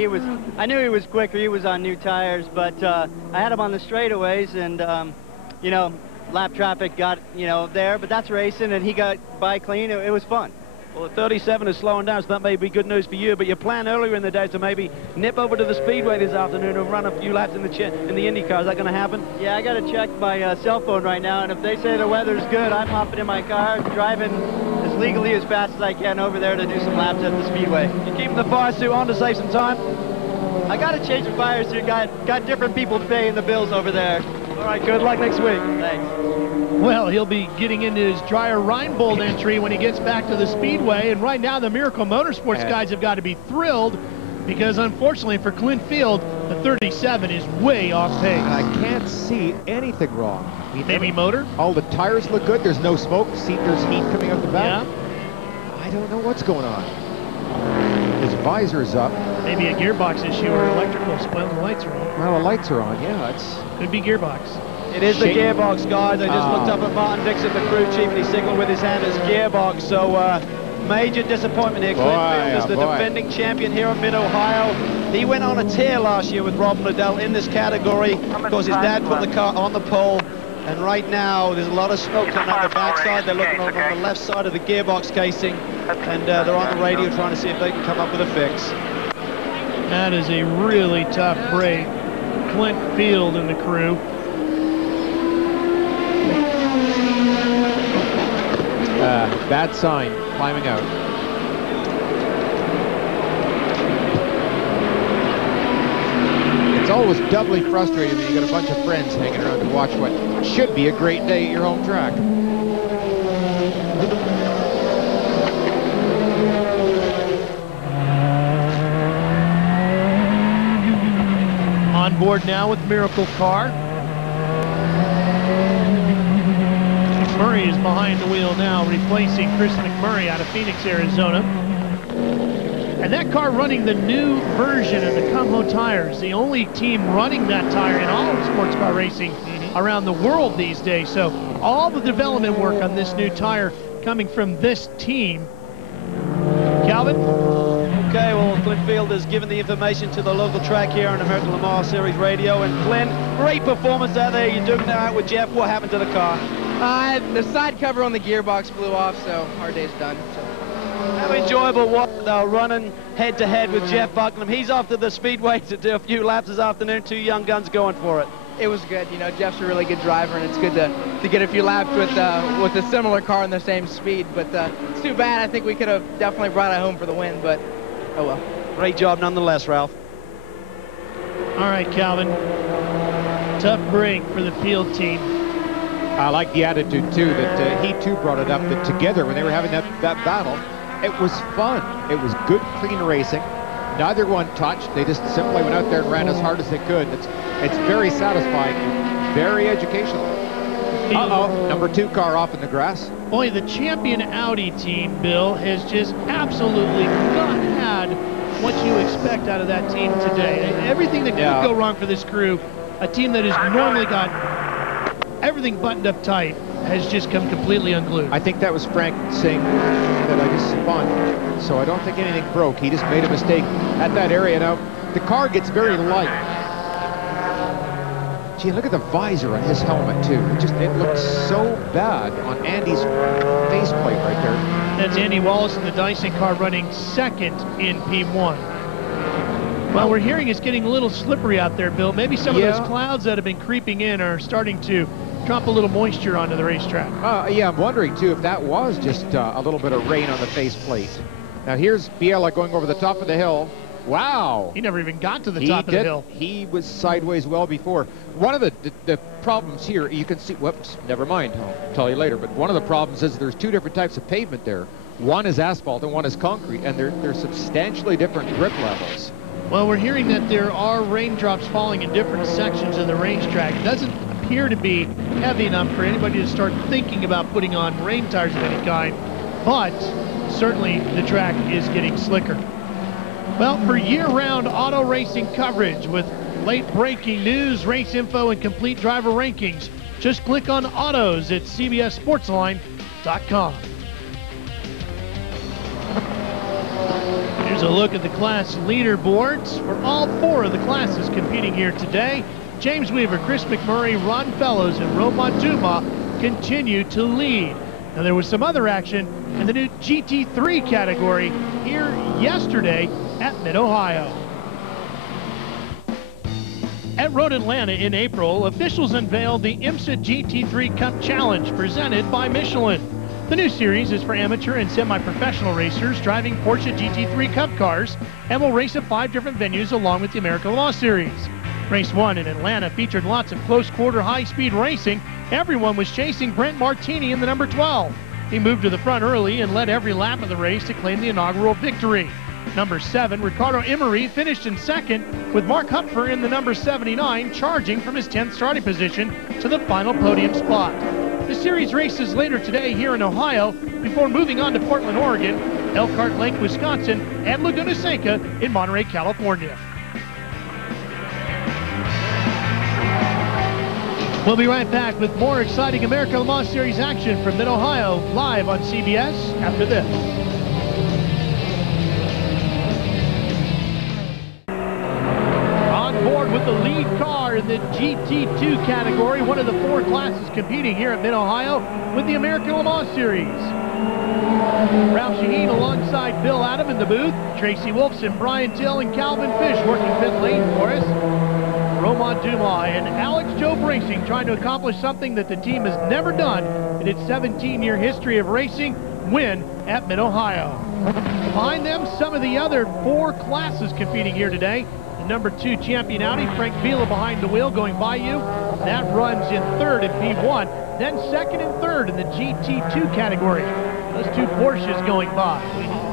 I knew he was quicker. He was on new tires, but I had him on the straightaways, and you know, lap traffic got, you know, there, but that's racing, and he got by clean. It was fun. Well, the 37 is slowing down, so that may be good news for you, but your plan earlier in the day to maybe nip over to the Speedway this afternoon and run a few laps in the Indy car. Is that going to happen? Yeah, I got to check my cell phone right now, and if they say the weather's good, I'm hopping in my car, driving as legally as fast as I can over there to do some laps at the Speedway. You keeping the fire suit on to save some time? I got to change the fire suit. Got different people paying the bills over there. All right, good luck next week. Thanks. Well, he'll be getting into his Dreyer Reinbold entry when he gets back to the Speedway. And right now, the Miracle Motorsports guys have got to be thrilled because, unfortunately, for Clint Field, the 37 is way off pace. And I can't see anything wrong. Maybe motor? All the tires look good. There's no smoke. See, there's heat coming out the back. Yeah. I don't know what's going on. His visor's up. Maybe a gearbox issue or electrical spoil. The lights are on. Well, the lights are on. Yeah, it's... Could be gearbox. It is the gearbox, guys. I just looked up at Martin Dixon, the crew chief, and he signaled with his hand as gearbox. So major disappointment here. Clint Field is the defending champion here in Mid-Ohio. He went on a tear last year with Rob Liddell in this category. Of course, his dad put the car on the pole. And right now, there's a lot of smoke coming out the backside. They're looking over on the left side of the gearbox casing. And they're on the radio trying to see if they can come up with a fix. That is a really tough break. Clint Field and the crew. Bad sign, climbing out. It's always doubly frustrating when you got a bunch of friends hanging around to watch what should be a great day at your home track. board now with Miracle Car. McMurray is behind the wheel now, replacing Chris McMurray out of Phoenix, Arizona. And that car running the new version of the Kumho tires, the only team running that tire in all of sports car racing around the world these days. So all the development work on this new tire coming from this team. Calvin? Okay, well, Clint Field has given the information to the local track here on American Le Mans Series Radio. And Clint, great performance out there. You're doing it out with Jeff. What happened to the car? The side cover on the gearbox blew off, so our day's done. So. How enjoyable was it running head-to-head with Jeff Bucknam? He's off to the speedway to do a few laps this afternoon. Two young guns going for it. It was good. You know, Jeff's a really good driver, and it's good to get a few laps with a similar car in the same speed. But it's too bad. I think we could have definitely brought it home for the win, but oh well. Great job nonetheless, Ralph. All right, Calvin. Tough break for the field team. I like the attitude, too, that he, too, brought it up, that together, when they were having that battle, it was fun. It was good, clean racing. Neither one touched. They just simply went out there and ran as hard as they could. It's very satisfying and very educational. Uh-oh, number 2 car off in the grass. Boy, the champion Audi team, Bill, has just absolutely not had what you expect out of that team today. Everything that could go wrong for this crew, a team that has normally got everything buttoned up tight, has just come completely unglued. I think that was Frank saying that I just spun, so I don't think anything broke. He just made a mistake at that area. Now, the car gets very light. Gee, look at the visor on his helmet, too. It looks so bad on Andy's faceplate right there. That's Andy Wallace in the Dyson car running second in P1. Well, we're hearing it's getting a little slippery out there, Bill. Maybe some of those clouds that have been creeping in are starting to drop a little moisture onto the racetrack. Yeah, I'm wondering, too, if that was just a little bit of rain on the faceplate. Now, here's Biella going over the top of the hill. Wow. He never even got to the top of the hill. He was sideways well before. One of the problems here, you can see, whoops, never mind, I'll tell you later, but one of the problems is there's 2 different types of pavement there. One is asphalt and one is concrete, and they're substantially different grip levels. Well, we're hearing that there are raindrops falling in different sections of the racetrack. It doesn't appear to be heavy enough for anybody to start thinking about putting on rain tires of any kind, but certainly the track is getting slicker. Well, for year-round auto racing coverage with late-breaking news, race info, and complete driver rankings, just click on Autos at CBSSportsline.com. Here's a look at the class leaderboards for all 4 of the classes competing here today. James Weaver, Chris McMurray, Ron Fellows, and Romain Dumas continue to lead. Now, there was some other action in the new GT3 category here yesterday at Mid-Ohio. At Road Atlanta in April, officials unveiled the IMSA GT3 Cup Challenge presented by Michelin. The new series is for amateur and semi-professional racers driving Porsche GT3 Cup cars and will race at 5 different venues along with the American Le Mans Series. Race 1 in Atlanta featured lots of close-quarter high-speed racing. Everyone was chasing Brent Martini in the number 12. He moved to the front early and led every lap of the race to claim the inaugural victory. Number 7, Ricardo Emery, finished in second, with Mark Hupfer in the number 79 charging from his 10th starting position to the final podium spot. The series races later today here in Ohio before moving on to Portland, Oregon, Elkhart Lake, Wisconsin, and Laguna Seca in Monterey, California. We'll be right back with more exciting American Le Mans Series action from Mid-Ohio, live on CBS after this. On board with the lead car in the GT2 category, one of the 4 classes competing here at Mid-Ohio with the American Le Mans Series. Ralph Shaheen alongside Bill Adam in the booth, Tracy Wolfson, Brian Till, and Calvin Fish working pit lane for us. Romain Dumas and Alex Job Racing trying to accomplish something that the team has never done in its 17-year history of racing, win at Mid-Ohio. Behind them, some of the other 4 classes competing here today. The number 2 champion Audi, Frank Vila behind the wheel going by you. That runs in 3rd in P1, then 2nd and 3rd in the GT2 category. Those 2 Porsches going by.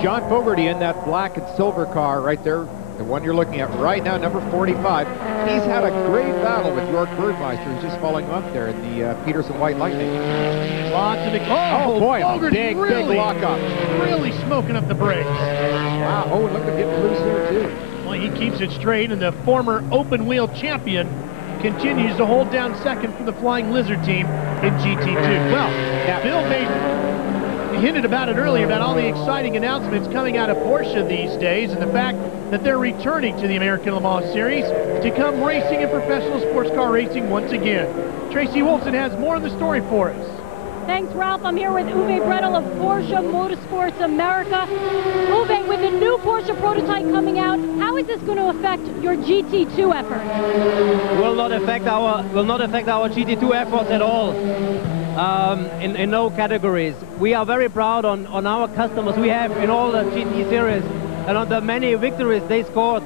John Fogerty in that black and silver car right there, The one you're looking at right now, number 45. He's had a great battle with York Birdmeister, who's just following him up there in the Peterson White Lightning. Lots of oh boy, big lockup. Really smoking up the brakes. Wow, oh, look at him getting loose there too. Well, he keeps it straight, and the former open wheel champion continues to hold down second for the Flying Lizard team in GT2. Well, Bill hinted about it earlier, about all the exciting announcements coming out of Porsche these days, and the fact that they're returning to the American Le Mans Series to come racing in professional sports car racing once again. Tracy Wolfson has more on the story for us. Thanks, Ralph. I'm here with Olivier Berretta of Porsche Motorsports America. Olivier, with the new Porsche prototype coming out, how is this going to affect your GT2 efforts? Will not affect our GT2 efforts at all. In no categories. We are very proud on our customers we have in all the GT series and on the many victories they scored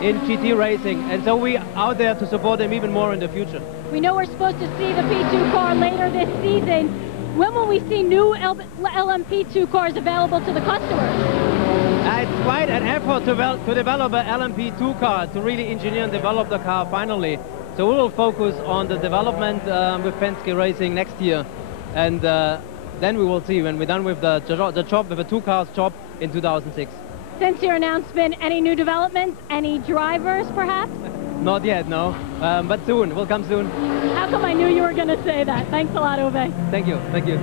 in GT racing, and so we are out there to support them even more in the future. We know we're supposed to see the P2 car later this season. When will we see new LMP2 cars available to the customers? It's quite an effort to develop an LMP2 car, to really engineer and develop the car finally. So we will focus on the development with Penske Racing next year, and then we will see when we're done with the job, with the two cars job in 2006. Since your announcement, any new developments, any drivers perhaps? Not yet, no, but soon, will come soon. How come I knew you were going to say that? Thanks a lot, Ove. Thank you, thank you.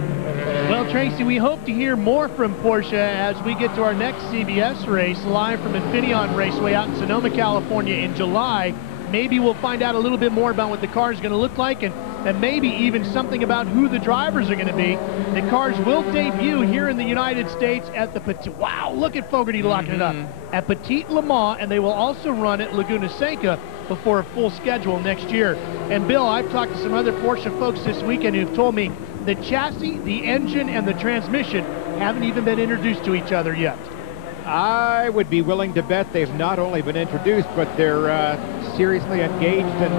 Well, Tracy, we hope to hear more from Porsche as we get to our next CBS race, live from Infineon Raceway out in Sonoma, California in July. Maybe we'll find out a little bit more about what the car is going to look like, and maybe even something about who the drivers are going to be. The cars will debut here in the United States at the wow, look at Fogarty locking it up, at Petit Le Mans, and they will also run at Laguna Seca before a full schedule next year. And Bill, I've talked to some other Porsche folks this weekend who've told me the chassis, the engine, and the transmission haven't even been introduced to each other yet. I would be willing to bet they've not only been introduced, but they're seriously engaged in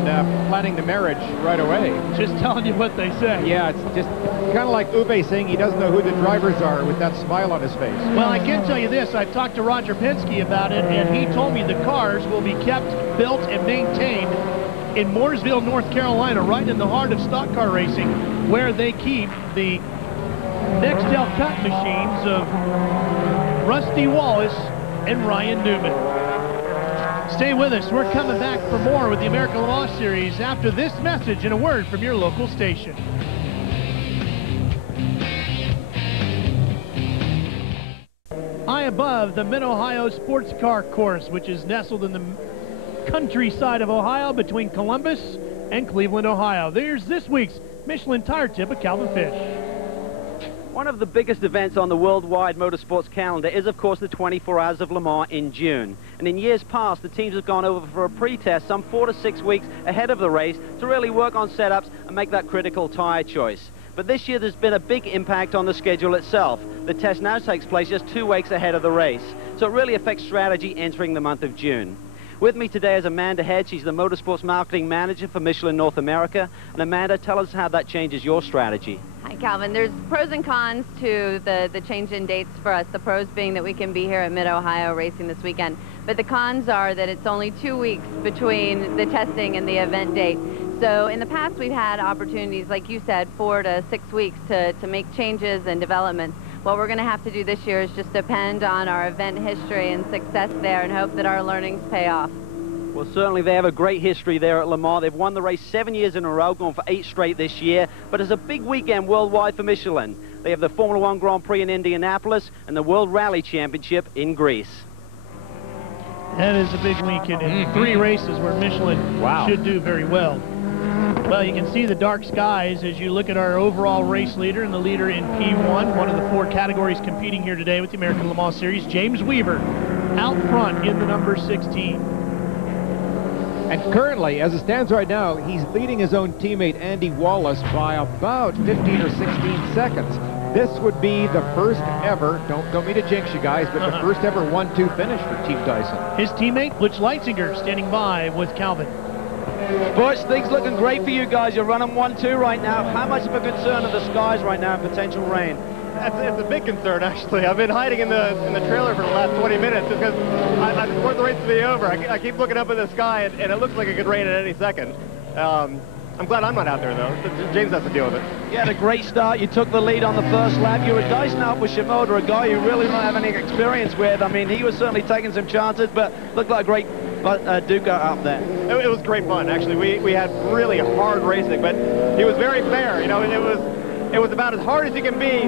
planning the marriage right away. Just telling you what they say. Yeah, it's just kind of like Uwe saying he doesn't know who the drivers are with that smile on his face. Well, I can tell you this. I've talked to Roger Penske about it, and he told me the cars will be kept, built, and maintained in Mooresville, North Carolina, right in the heart of stock car racing, where they keep the Nextel cut machines of Rusty Wallace and Ryan Newman. Stay with us. We're coming back for more with the American Le Mans Series after this message and a word from your local station. High above the Mid-Ohio Sports Car Course, which is nestled in the countryside of Ohio between Columbus and Cleveland, Ohio. There's this week's Michelin Tire Tip of Calvin Fish. One of the biggest events on the worldwide motorsports calendar is, of course, the 24 Hours of Le Mans in June. And in years past, the teams have gone over for a pre-test some 4 to 6 weeks ahead of the race to really work on setups and make that critical tire choice. But this year, there's been a big impact on the schedule itself. The test now takes place just 2 weeks ahead of the race. So it really affects strategy entering the month of June. With me today is Amanda Head. She's the Motorsports Marketing Manager for Michelin North America. And Amanda, tell us how that changes your strategy. Hi, Calvin. There's pros and cons to the change in dates for us. The pros being that we can be here at Mid-Ohio racing this weekend. But the cons are that it's only 2 weeks between the testing and the event date. So in the past, we've had opportunities, like you said, 4 to 6 weeks to make changes and developments. What we're going to have to do this year is just depend on our event history and success there and hope that our learnings pay off. Well, certainly they have a great history there at Le Mans. They've won the race 7 years in a row, going for 8 straight this year. But it's a big weekend worldwide for Michelin. They have the Formula One Grand Prix in Indianapolis and the World Rally Championship in Greece. That is a big weekend, and 3 races where Michelin should do very well. Well, you can see the dark skies as you look at our overall race leader and the leader in P1, one of the 4 categories competing here today with the American Le Mans Series, James Weaver, out front in the number 16. And currently, as it stands right now, he's leading his own teammate Andy Wallace by about 15 or 16 seconds. This would be the first ever, don't mean to jinx you guys, but the first ever 1-2 finish for Team Dyson. His teammate, Butch Leitzinger, standing by with Calvin. Butch, things looking great for you guys. You're running 1-2 right now. How much of a concern are the skies right now and potential rain? it's a big concern, actually. I've been hiding in the trailer for the last 20 minutes because I want the race to be over. I keep looking up in the sky, and it looks like it could rain at any second. I'm glad I'm not out there, though. James has to deal with it. You had a great start. You took the lead on the first lap. You were dicing out with Shimoda, a guy you really don't have any experience with. I mean, he was certainly taking some chances, but looked like a great Duca up there. It was great fun, actually. We had really hard racing, but he was very fair. You know, it was about as hard as he can be,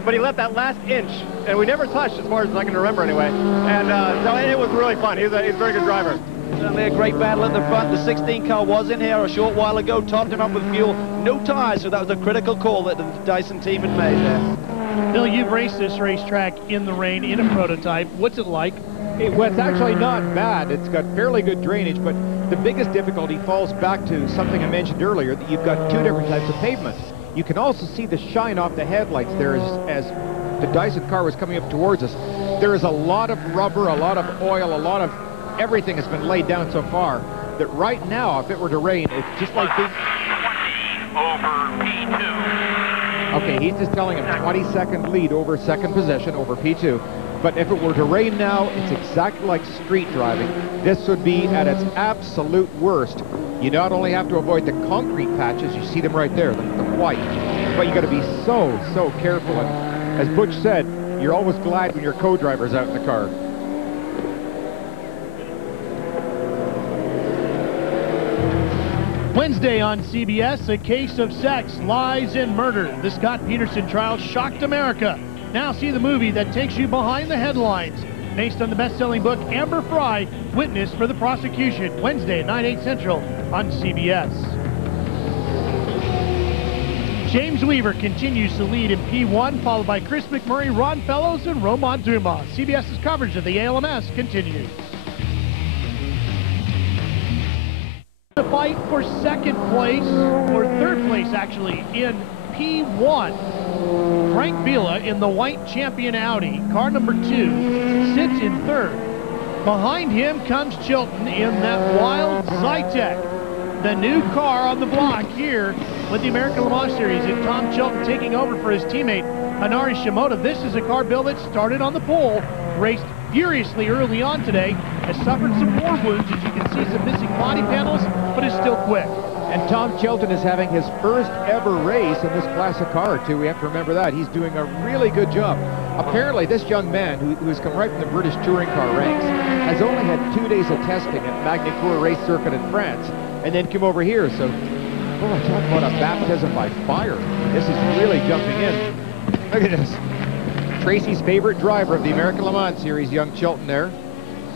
but he left that last inch, and we never touched, as far as I can remember, anyway. And so it was really fun. He's a very good driver. Certainly a great battle at the front. The 16 car was in here a short while ago, topped him up with fuel, no tires, so that was a critical call that the Dyson team had made there. Bill, you've raced this racetrack in the rain in a prototype. What's it like? Well, it's actually not bad. It's got fairly good drainage, but the biggest difficulty falls back to something I mentioned earlier, that you've got two different types of pavement. You can also see the shine off the headlights there as the Dyson car was coming up towards us. There is a lot of rubber, a lot of oil, a lot of everything has been laid down so far that right now, if it were to rain, it's just like being... 20 over P2. Okay, he's just telling him 20-second lead over second position over P2. But if it were to rain now, it's exactly like street driving. This would be at its absolute worst. You not only have to avoid the concrete patches, you see them right there, the white, but you got to be so careful. And as Butch said, you're always glad when your co-driver's out in the car. Wednesday on CBS, a case of sex, lies, and murder. The Scott Peterson trial shocked America. Now see the movie that takes you behind the headlines. Based on the best-selling book, Amber Fry, witness for the prosecution. Wednesday at 9/8 Central on CBS. James Weaver continues to lead in P1, followed by Chris McMurray, Ron Fellows, and Romain Dumas. CBS's coverage of the ALMS continues. The fight for second place, or third place actually, in P1. Frank Villa in the white champion Audi, car number 2, sits in third. Behind him comes Chilton in that wild Zytek, the new car on the block here with the American Le Mans Series, and Tom Chilton taking over for his teammate Hanari Shimoda. This is a car, Bill, that started on the pole, raced furiously early on today, has suffered some more wounds, as you can see, some missing body panels, but is still quick. And Tom Chilton is having his first ever race in this class of car, too. We have to remember that. He's doing a really good job. Apparently, this young man, who's come right from the British touring car ranks, has only had 2 days of testing at Magny-Cours race circuit in France, and then come over here. So, boy, talk about a baptism by fire. This is really jumping in. Look at this. Tracy's favorite driver of the American Le Mans Series, young Chilton there.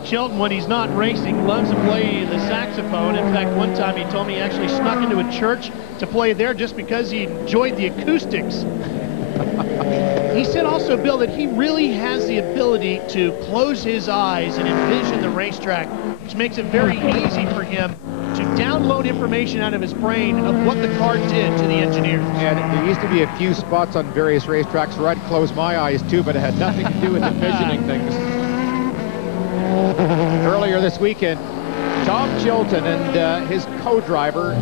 Chilton, when he's not racing, loves to play the saxophone. In fact, one time he told me he actually snuck into a church to play there just because he enjoyed the acoustics. He said also, Bill, that he really has the ability to close his eyes and envision the racetrack, which makes it very easy for him to download information out of his brain of what the car did to the engineers. And there used to be a few spots on various racetracks where I'd close my eyes too, but it had nothing to do with envisioning things. Earlier this weekend, Tom Chilton and his co-driver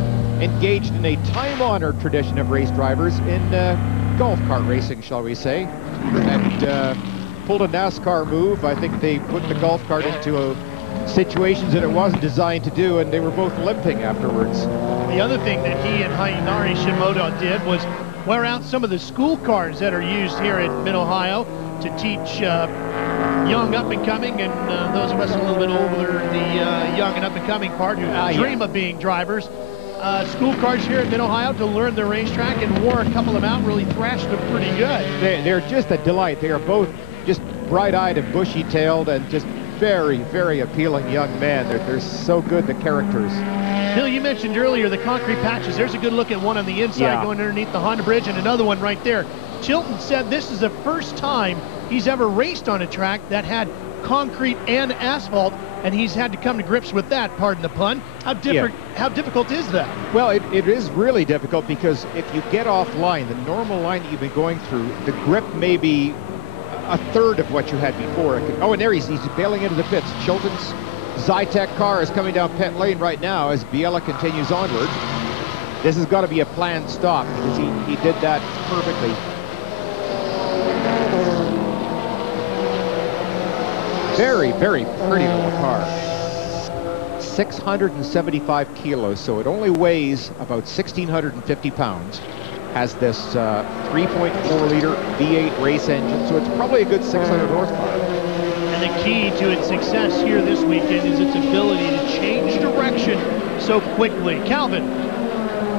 engaged in a time-honored tradition of race drivers in golf cart racing, shall we say, and pulled a NASCAR move. I think they put the golf cart into situations that it wasn't designed to do, and they were both limping afterwards. The other thing that he and Hanari Shimoda did was wear out some of the school cars that are used here at Mid-Ohio to teach young up-and-coming and those of us a little bit older, the young and up-and-coming part who dream of being drivers. School cars here at Mid-Ohio to learn the racetrack, and wore a couple of them out, really thrashed them pretty good. They're just a delight. They are both just bright-eyed and bushy-tailed and just very appealing young men. They're so good, the characters. Bill, you mentioned earlier the concrete patches. There's a good look at one on the inside going underneath the Honda Bridge, and another one right there. Chilton said this is the first time he's ever raced on a track that had concrete and asphalt, and he's had to come to grips with that, pardon the pun. How difficult is that? Well, it is really difficult, because if you get offline, the normal line that you've been going through, the grip may be a third of what you had before. Oh, and there he's bailing into the pits. Chilton's Zytek car is coming down pit lane right now as Biella continues onward. This has got to be a planned stop, because he did that perfectly. Very, very pretty little car. 675 kilos, so it only weighs about 1,650 pounds. Has this 3.4-liter V8 race engine, so it's probably a good 600 horsepower. And the key to its success here this weekend is its ability to change direction so quickly. Calvin.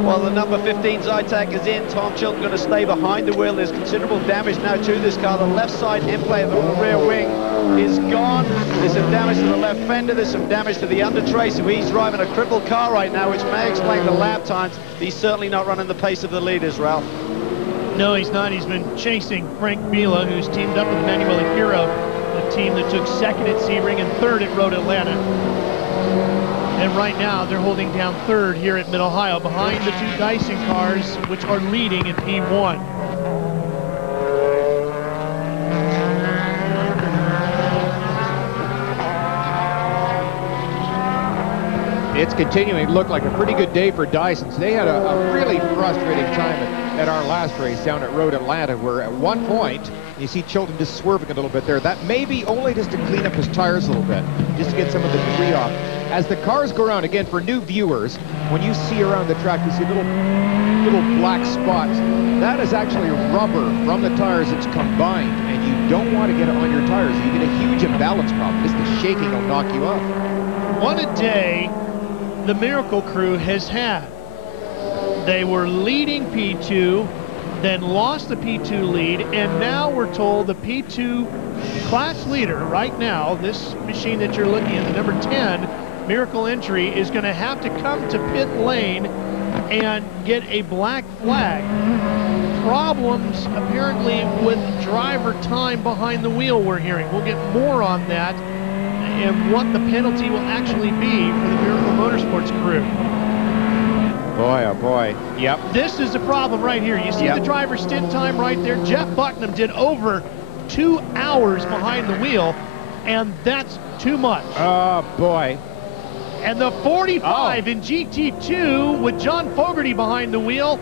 Well, the number 15 Zytek is in. Tom Chilton going to stay behind the wheel. There's considerable damage now to this car. The left side end plate of the rear wing is gone. There's some damage to the left fender. There's some damage to the under tray. So he's driving a crippled car right now, which may explain the lap times. He's certainly not running the pace of the leaders, Ralph. No, he's not. He's been chasing Frank Biela, who's teamed up with Manuel Hero, the team that took second at Sebring and third at Road Atlanta. And right now, they're holding down third here at Mid-Ohio behind the two Dyson cars, which are leading in P1. It's continuing to look like a pretty good day for Dyson's. They had a really frustrating time at our last race down at Road Atlanta, where at one point, you see Chilton just swerving a little bit there. That may be only just to clean up his tires a little bit, just to get some of the debris off. As the cars go around, again, for new viewers, when you see around the track, you see little black spots. That is actually rubber from the tires that's combined, and you don't want to get it on your tires. You get a huge imbalance problem. Just the shaking will knock you off. What a day the Miracle Crew has had. They were leading P2, then lost the P2 lead, and now we're told the P2 class leader right now, this machine that you're looking at, the number 10 Miracle entry, is going to have to come to pit lane and get a black flag. Problems apparently with driver time behind the wheel, we're hearing. We'll get more on that and what the penalty will actually be for the Miracle Motorsports crew. Boy, oh boy. Yep. This is the problem right here. You see the driver stint time right there. Jeff Bucknam did over 2 hours behind the wheel, and that's too much. Oh, boy. And the 45 in GT2 with John Fogerty behind the wheel,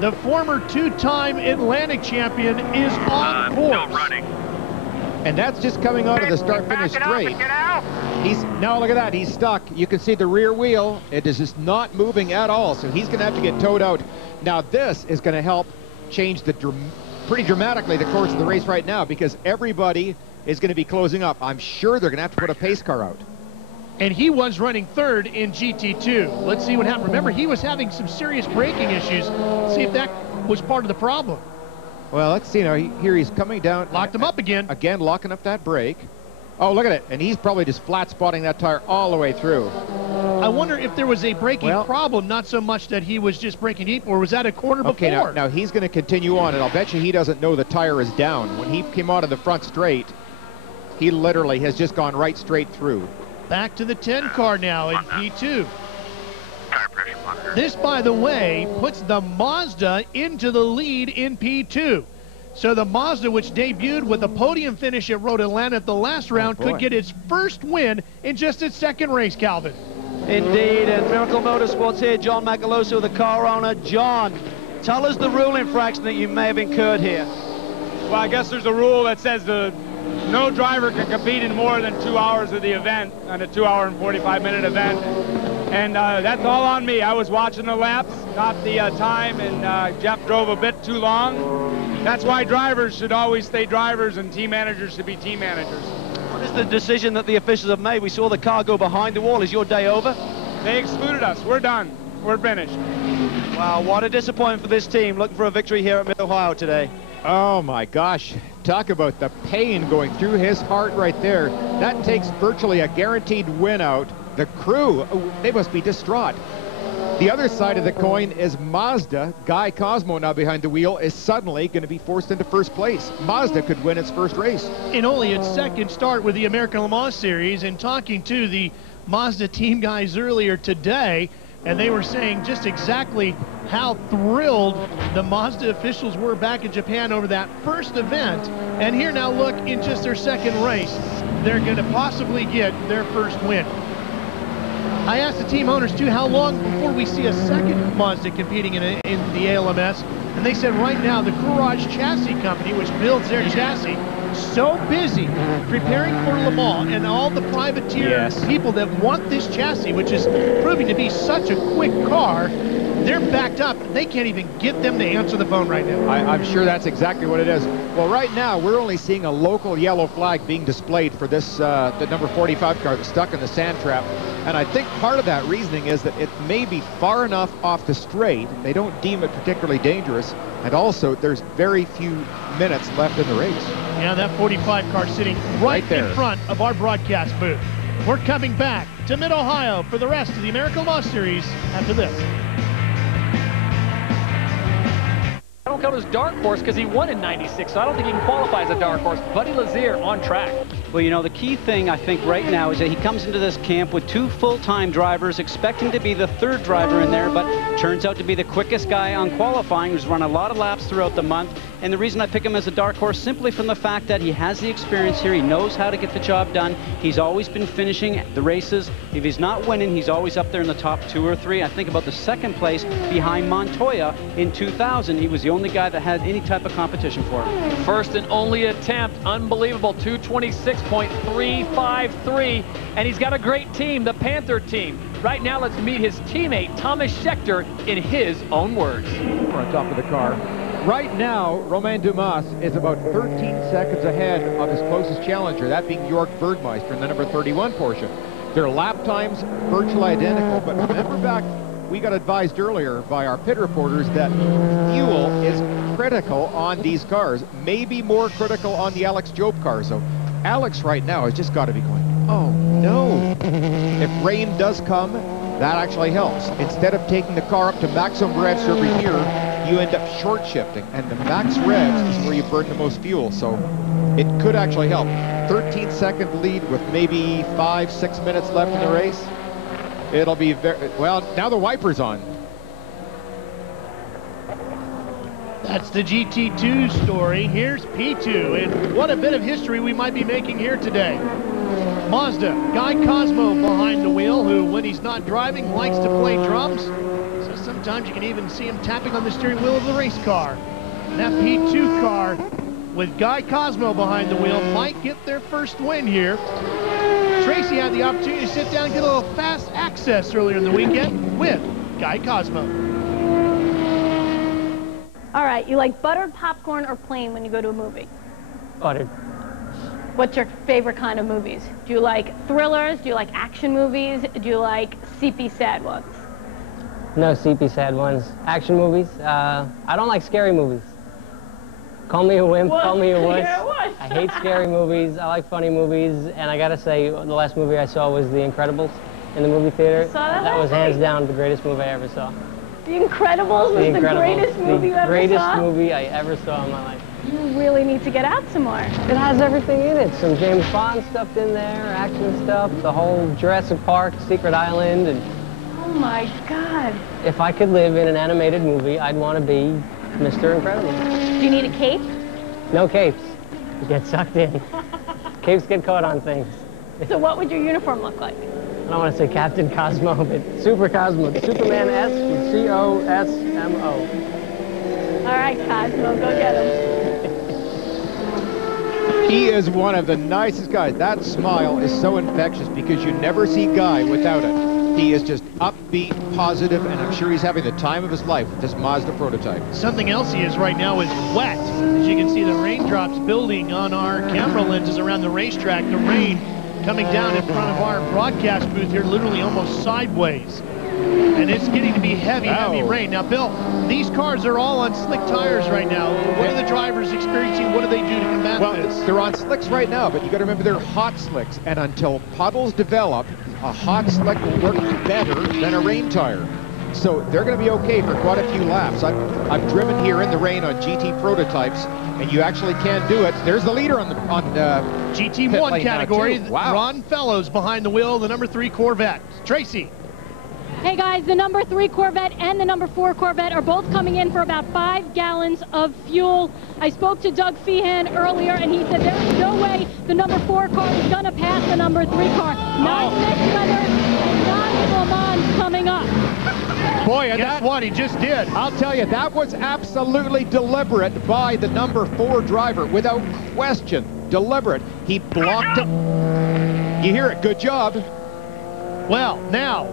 the former two-time Atlantic champion, is on course. Still running. And that's just coming out of the start-finish straight. Now look at that, he's stuck. You can see the rear wheel, it is just not moving at all, so he's going to have to get towed out. Now this is going to help change pretty dramatically the course of the race right now, because everybody is going to be closing up. I'm sure they're going to have to put a pace car out. And he was running third in GT2. Let's see what happened. Remember, he was having some serious braking issues. See if that was part of the problem. Well, let's see now. Here he's coming down. Locked him up again. Again, locking up that brake. Oh, look at it. And he's probably just flat spotting that tire all the way through. I wonder if there was a braking problem, not so much that he was just braking deep, or was that a corner okay, before? Now he's going to continue on, and I'll bet you he doesn't know the tire is down. When he came out of the front straight, he literally has just gone right straight through. Back to the 10 car now in P2. This, by the way, puts the Mazda into the lead in P2. So the Mazda, which debuted with a podium finish at Road Atlanta at the last round, could get its first win in just its second race, Calvin. Indeed, and Miracle Motorsports here, John Macaloso, the car owner. John, tell us the rule infraction that you may have incurred here. Well, I guess there's a rule that says no driver can compete in more than 2 hours of the event, on a 2-hour and 45-minute event. And that's all on me. I was watching the laps, got the time, and Jeff drove a bit too long. That's why drivers should always stay drivers and team managers should be team managers. What is the decision that the officials have made? We saw the car go behind the wall. Is your day over? They excluded us. We're done. We're finished. Wow, what a disappointment for this team, looking for a victory here at Mid-Ohio today. Oh my gosh, talk about the pain going through his heart right there. That takes virtually a guaranteed win out. The crew, they must be distraught. The other side of the coin is Mazda. Guy Cosmo now behind the wheel is suddenly going to be forced into first place. Mazda could win its first race. In only its second start with the American Le Mans Series, and talking to the Mazda team guys earlier today, and they were saying just exactly how thrilled the Mazda officials were back in Japan over that first event. And here now, look, in just their second race, they're going to possibly get their first win. I asked the team owners, too, how long before we see a second Mazda competing in the ALMS, and they said right now the Courage Chassis Company, which builds their chassis, so busy preparing for Le Mans and all the privateer people that want this chassis, which is proving to be such a quick car, they're backed up. They can't even get them to answer the phone right now. I'm sure that's exactly what it is. Well, right now, we're only seeing a local yellow flag being displayed for this, the number 45 car that's stuck in the sand trap. And I think part of that reasoning is that it may be far enough off the straight. They don't deem it particularly dangerous. And also, there's very few minutes left in the race. Yeah, that 45 car sitting right there in front of our broadcast booth. We're coming back to Mid-Ohio for the rest of the American Le Mans Series after this. I don't count as dark horse because he won in 96, so I don't think he can qualify as a dark horse. Buddy Lazier on track. Well, you know, the key thing, I think, right now is that he comes into this camp with 2 full-time drivers, expecting to be the 3rd driver in there, but turns out to be the quickest guy on qualifying, who's run a lot of laps throughout the month. And the reason I pick him as a dark horse, simply from the fact that he has the experience here. He knows how to get the job done. He's always been finishing the races. If he's not winning, he's always up there in the top 2 or 3. I think about the 2nd place behind Montoya in 2000. He was the only guy that had any type of competition for him. First and only attempt, unbelievable, 226.353, and he's got a great team, the Panther team. Right now, let's meet his teammate, Thomas Scheckter, in his own words. We're on top of the car. Right now, Romain Dumas is about 13 seconds ahead of his closest challenger, that being Jörg Bergmeister in the number 31 Porsche. Their lap times virtually identical, but remember back, we got advised earlier by our pit reporters that fuel is critical on these cars, maybe more critical on the Alex Job car. So Alex right now has just got to be going, oh no. If rain does come, that actually helps. Instead of taking the car up to maximum revs over here, you end up short shifting, and the max revs is where you burn the most fuel. So it could actually help. 13-second lead with maybe 5-6 minutes left in the race. It'll be very, well, now the wiper's on. That's the GT2 story. Here's P2, and what a bit of history we might be making here today. Mazda, Guy Cosmo behind the wheel, who, when he's not driving, likes to play drums. So sometimes you can even see him tapping on the steering wheel of the race car. And that P2 car, with Guy Cosmo behind the wheel, might get their first win here. Tracy had the opportunity to sit down and get a little fast access earlier in the weekend with Guy Cosmo. All right, you like buttered popcorn or plain when you go to a movie? Buttered. What's your favorite kind of movies? Do you like thrillers? Do you like action movies? Do you like seepy sad ones? No seepy sad ones. Action movies. I don't like scary movies. Call me a wimp, call me a wuss. I hate scary movies. I like funny movies. And I gotta say, the last movie I saw was The Incredibles in the movie theater. You saw that That was last hands night? down the greatest movie I ever saw. The Incredibles was the greatest movie you ever saw? The greatest movie I ever saw in my life. You really need to get out some more. It has everything in it. Some James Bond stuff in there, action stuff, the whole Jurassic Park, Secret Island, and Oh my God. if I could live in an animated movie, I'd want to be Mr. Incredible. Do you need a cape? No capes. You get sucked in. Capes get caught on things. So what would your uniform look like? I don't want to say Captain Cosmo, but Super Cosmo. Superman S, C-O-S-M-O. All right, Cosmo, go get him. He is one of the nicest guys. That smile is so infectious because you never see Guy without it. He is just upbeat, positive, and I'm sure he's having the time of his life with this Mazda prototype. Something else he is right now is wet. As you can see, the raindrops building on our camera lenses around the racetrack. The rain coming down in front of our broadcast booth here, literally almost sideways. And it's getting to be heavy, heavy rain. Now, Bill, these cars are all on slick tires right now. What are the drivers experiencing? What do they do to combat this? They're on slicks right now, but you got to remember they're hot slicks. And until puddles develop, a hot slick will work better than a rain tire. So they're going to be okay for quite a few laps. I've driven here in the rain on GT prototypes, and you actually can do it. There's the leader on the GT1 category. Wow. Ron Fellows behind the wheel, the number 3 Corvette. Tracy. Hey guys, the number 3 Corvette and the number 4 Corvette are both coming in for about 5 gallons of fuel. I spoke to Doug Feehan earlier, and he said there is no way the number 4 car is going to pass the number 3 car. Not next weather, and not in Le Mans coming up. Boy, and guess what? He just did. I'll tell you, that was absolutely deliberate by the number 4 driver, without question. deliberate. He blocked him. You hear it, good job. Well, now,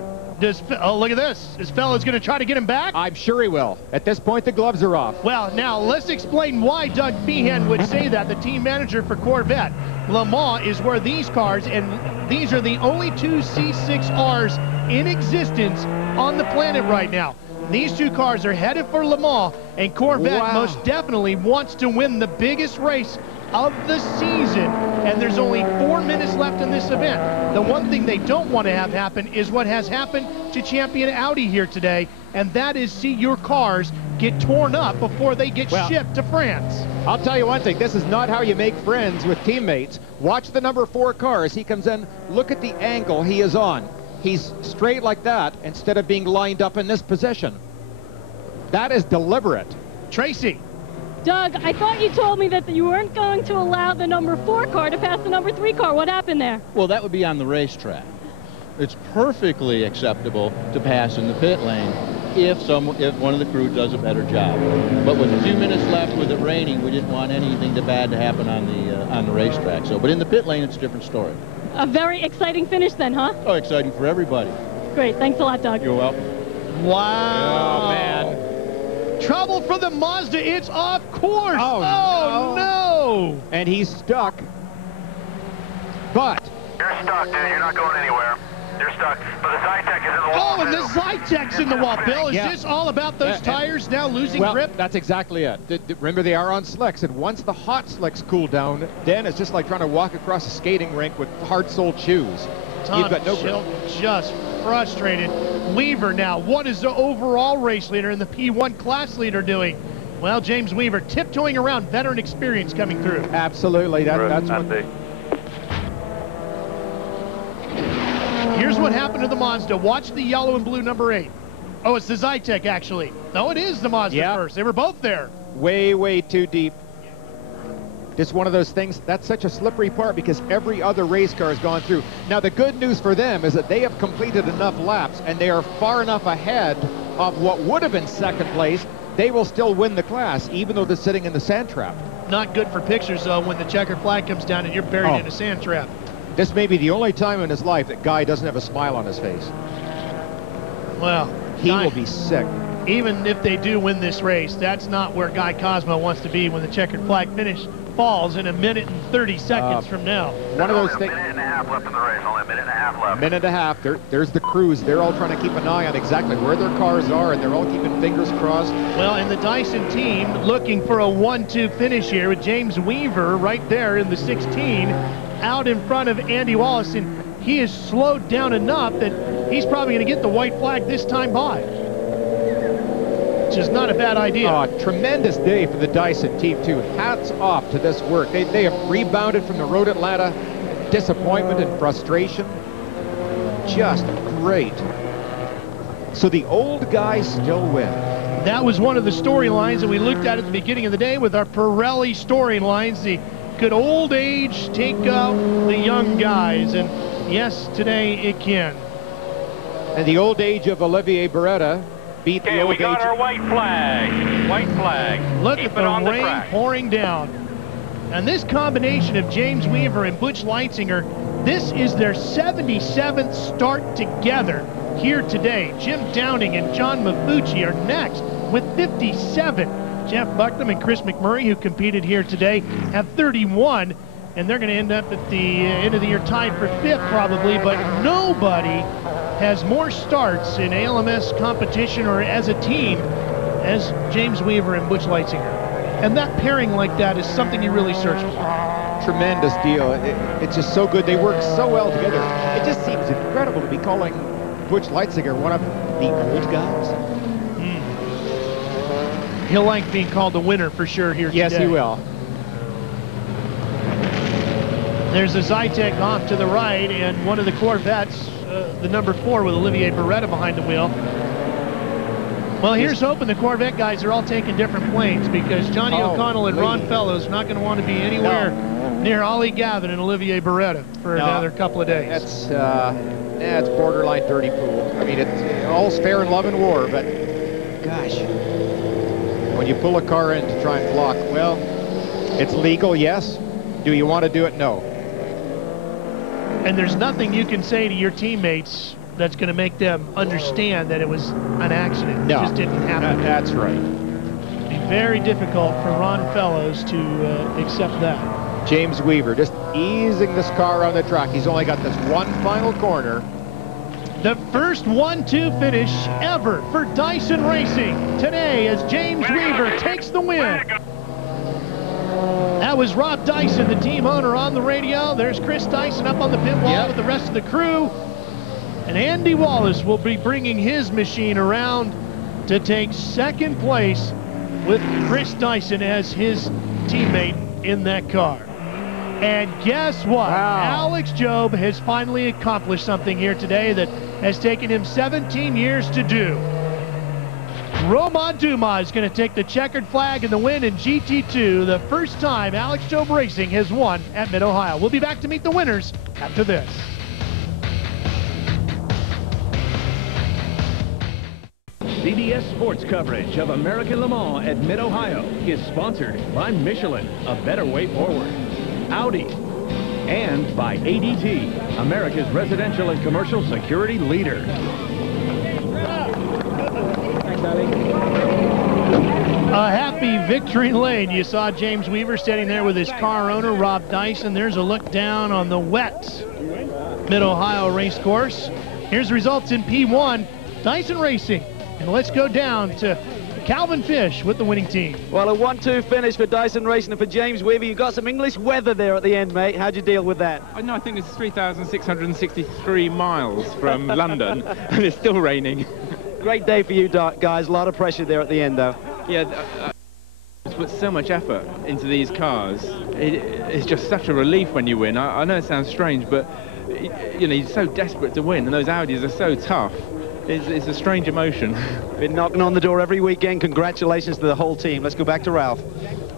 oh, look at this. This fella's going to try to get him back? I'm sure he will. At this point, the gloves are off. Well, now, let's explain why Doug Feehan would say that, the team manager for Corvette. Le Mans is where these cars, and these are the only two C6Rs in existence on the planet right now. These two cars are headed for Le Mans, and Corvette most definitely wants to win the biggest race of the season, and there's only 4 minutes left in this event. The one thing they don't want to have happen is what has happened to champion Audi here today, and that is see your cars get torn up before they get shipped to France. I'll tell you one thing, this is not how you make friends with teammates. Watch the number 4 car as he comes in. Look at the angle he is on. He's straight like that instead of being lined up in this position. That is deliberate. Tracy. Doug, I thought you told me that you weren't going to allow the number 4 car to pass the number 3 car. What happened there? Well, that would be on the racetrack. It's perfectly acceptable to pass in the pit lane if one of the crew does a better job. But with a few minutes left with it raining, we didn't want anything bad to happen on the racetrack. So, but in the pit lane, it's a different story. A very exciting finish then, huh? Oh, exciting for everybody. Great. Thanks a lot, Doug. You're welcome. Wow. Oh, man. Trouble for the Mazda. It's off course. Oh, no. And he's stuck. But You're stuck, dude. You're not going anywhere. You're stuck. But the Zytec is in the wall. Oh, and the Zytec's in the wall. Bill, is this all about those tires now losing grip? That's exactly it. Remember, they are on slicks, and once the hot slicks cool down, then it's just like trying to walk across a skating rink with hard-soled shoes. You've got no grip. Just frustrated. Weaver now, what is the overall race leader and the P1 class leader doing? Well, James Weaver tiptoeing around, veteran experience coming through. Absolutely. That's what. Here's what happened to the Mazda. Watch the yellow and blue number 8. Oh, it's the Zytec, actually. No, it is the Mazda first. They were both there. Way, way too deep. Just one of those things, that's such a slippery part because every other race car has gone through. Now, the good news for them is that they have completed enough laps and they are far enough ahead of what would have been second place. They will still win the class, even though they're sitting in the sand trap. Not good for pictures, though, when the checkered flag comes down and you're buried in a sand trap. This may be the only time in his life that Guy doesn't have a smile on his face. Well, he will be sick. Even if they do win this race, that's not where Guy Cosmo wants to be when the checkered flag finish falls in a minute and 30 seconds from now. One of those things. A minute and a half left in the race. Only a minute and a half left. Minute and a half. There's the crews. They're all trying to keep an eye on exactly where their cars are, and they're all keeping fingers crossed. Well, and the Dyson team looking for a 1-2 finish here with James Weaver right there in the 16 out in front of Andy Wallace, and he is slowed down enough that he's probably going to get the white flag this time by. Which is not a bad idea. Oh, tremendous day for the Dyson team, too. Hats off to this work. They have rebounded from the Road Atlanta disappointment and frustration. Just great. So the old guys still win. That was one of the storylines that we looked at the beginning of the day with our Pirelli storylines. The could old age take out the young guys? And yes, today it can. And the old age of Olivier Berretta beat the old age. We got our white flag. White flag. Look at the rain pouring down. And this combination of James Weaver and Butch Leitzinger, this is their 77th start together here today. Jim Downing and John Mafucci are next with 57. Jeff Bucknam and Chris McMurray, who competed here today, have 31, and they're going to end up at the end of the year tied for 5th probably, but nobody has more starts in ALMS competition or as a team as James Weaver and Butch Leitzinger. And that pairing like that is something you really search for. Tremendous deal. It's just so good. They work so well together. It just seems incredible to be calling Butch Leitzinger one of the old guys. He'll like being called the winner for sure here today. Yes, he will. There's a Zytec off to the right, and one of the Corvettes, the number 4 with Olivier Berretta behind the wheel. Well, here's hoping the Corvette guys are all taking different planes, because Johnny O'Connell and Ron Fellows are not going to want to be anywhere near Ollie Gavin and Olivier Berretta for another couple of days. It's borderline dirty pool. I mean, it's all's fair in love and war, but gosh, when you pull a car in to try and block, well, it's legal, yes, Do you want to do it? No. And there's nothing you can say to your teammates that's going to make them understand that it was an accident. No. It just didn't happen. That's right. It'd be very difficult for Ron Fellows to accept that. James Weaver just easing this car on the track. He's only got this one final corner. The first 1-2 finish ever for Dyson Racing today as James Weaver takes the win. That was Rob Dyson, the team owner, on the radio. There's Chris Dyson up on the pit wall with the rest of the crew. And Andy Wallace will be bringing his machine around to take second place with Chris Dyson as his teammate in that car. And guess what? Wow. Alex Job has finally accomplished something here today that has taken him 17 years to do. Romain Dumas is going to take the checkered flag and the win in GT2, the first time Alex Job Racing has won at Mid-Ohio. We'll be back to meet the winners after this. CBS Sports coverage of American Le Mans at Mid-Ohio is sponsored by Michelin, a better way forward, Audi, and by ADT, America's residential and commercial security leader. A happy victory lane. You saw James Weaver standing there with his car owner, Rob Dyson. There's a look down on the wet Mid-Ohio race course. Here's the results in P1, Dyson Racing. And let's go down to Calvin Fish with the winning team. Well, a 1-2 finish for Dyson Racing and for James Weaver. You got some English weather there at the end, mate. How'd you deal with that? No, I think it's 3,663 miles from London, and it's still raining. Great day for you guys. A lot of pressure there at the end, though. Yeah, it's put so much effort into these cars. It's just such a relief when you win. I know it sounds strange, but you know, you're so desperate to win, and those Audis are so tough. It's a strange emotion. Been knocking on the door every weekend. Congratulations to the whole team. Let's go back to Ralph.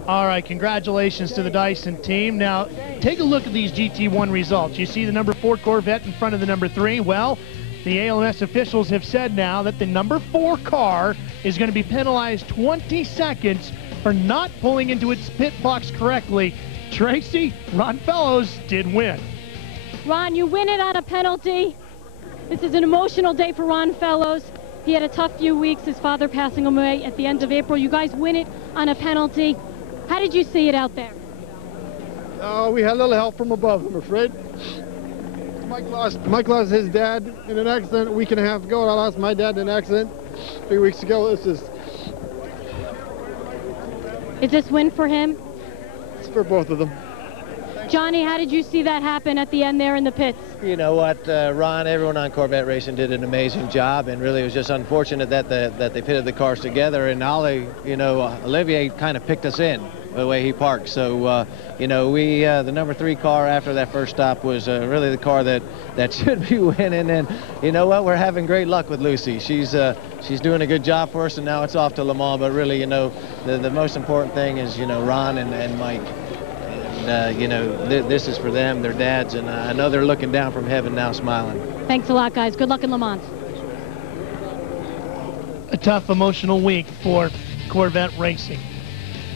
All right, congratulations to the Dyson team. Now, take a look at these GT1 results. You see the number 4 Corvette in front of the number 3. Well, the ALMS officials have said now that the number 4 car is going to be penalized 20 seconds for not pulling into its pit box correctly. Tracy, Ron Fellows did win. Ron, you win it on a penalty. This is an emotional day for Ron Fellows. He had a tough few weeks, his father passing away at the end of April. You guys win it on a penalty. How did you see it out there? We had a little help from above, I'm afraid. Mike lost his dad in an accident a week and a half ago, and I lost my dad in an accident 3 weeks ago. Is this win for him? It's for both of them. Johnny, how did you see that happen at the end there in the pits? You know what, Ron, everyone on Corvette Racing did an amazing job, and really it was just unfortunate that they pitted the cars together, and Ollie, you know, Olivier kind of picked us in the way he parked. So, you know, we, the number 3 car after that first stop was really the car that should be winning, and you know what, we're having great luck with Lucy. She's doing a good job for us, and now it's off to Le Mans, but really, you know, the most important thing is, you know, Ron and Mike. You know, this is for them, their dads, and I know they're looking down from heaven now smiling. Thanks a lot, guys. Good luck in Le Mans. A tough, emotional week for Corvette Racing.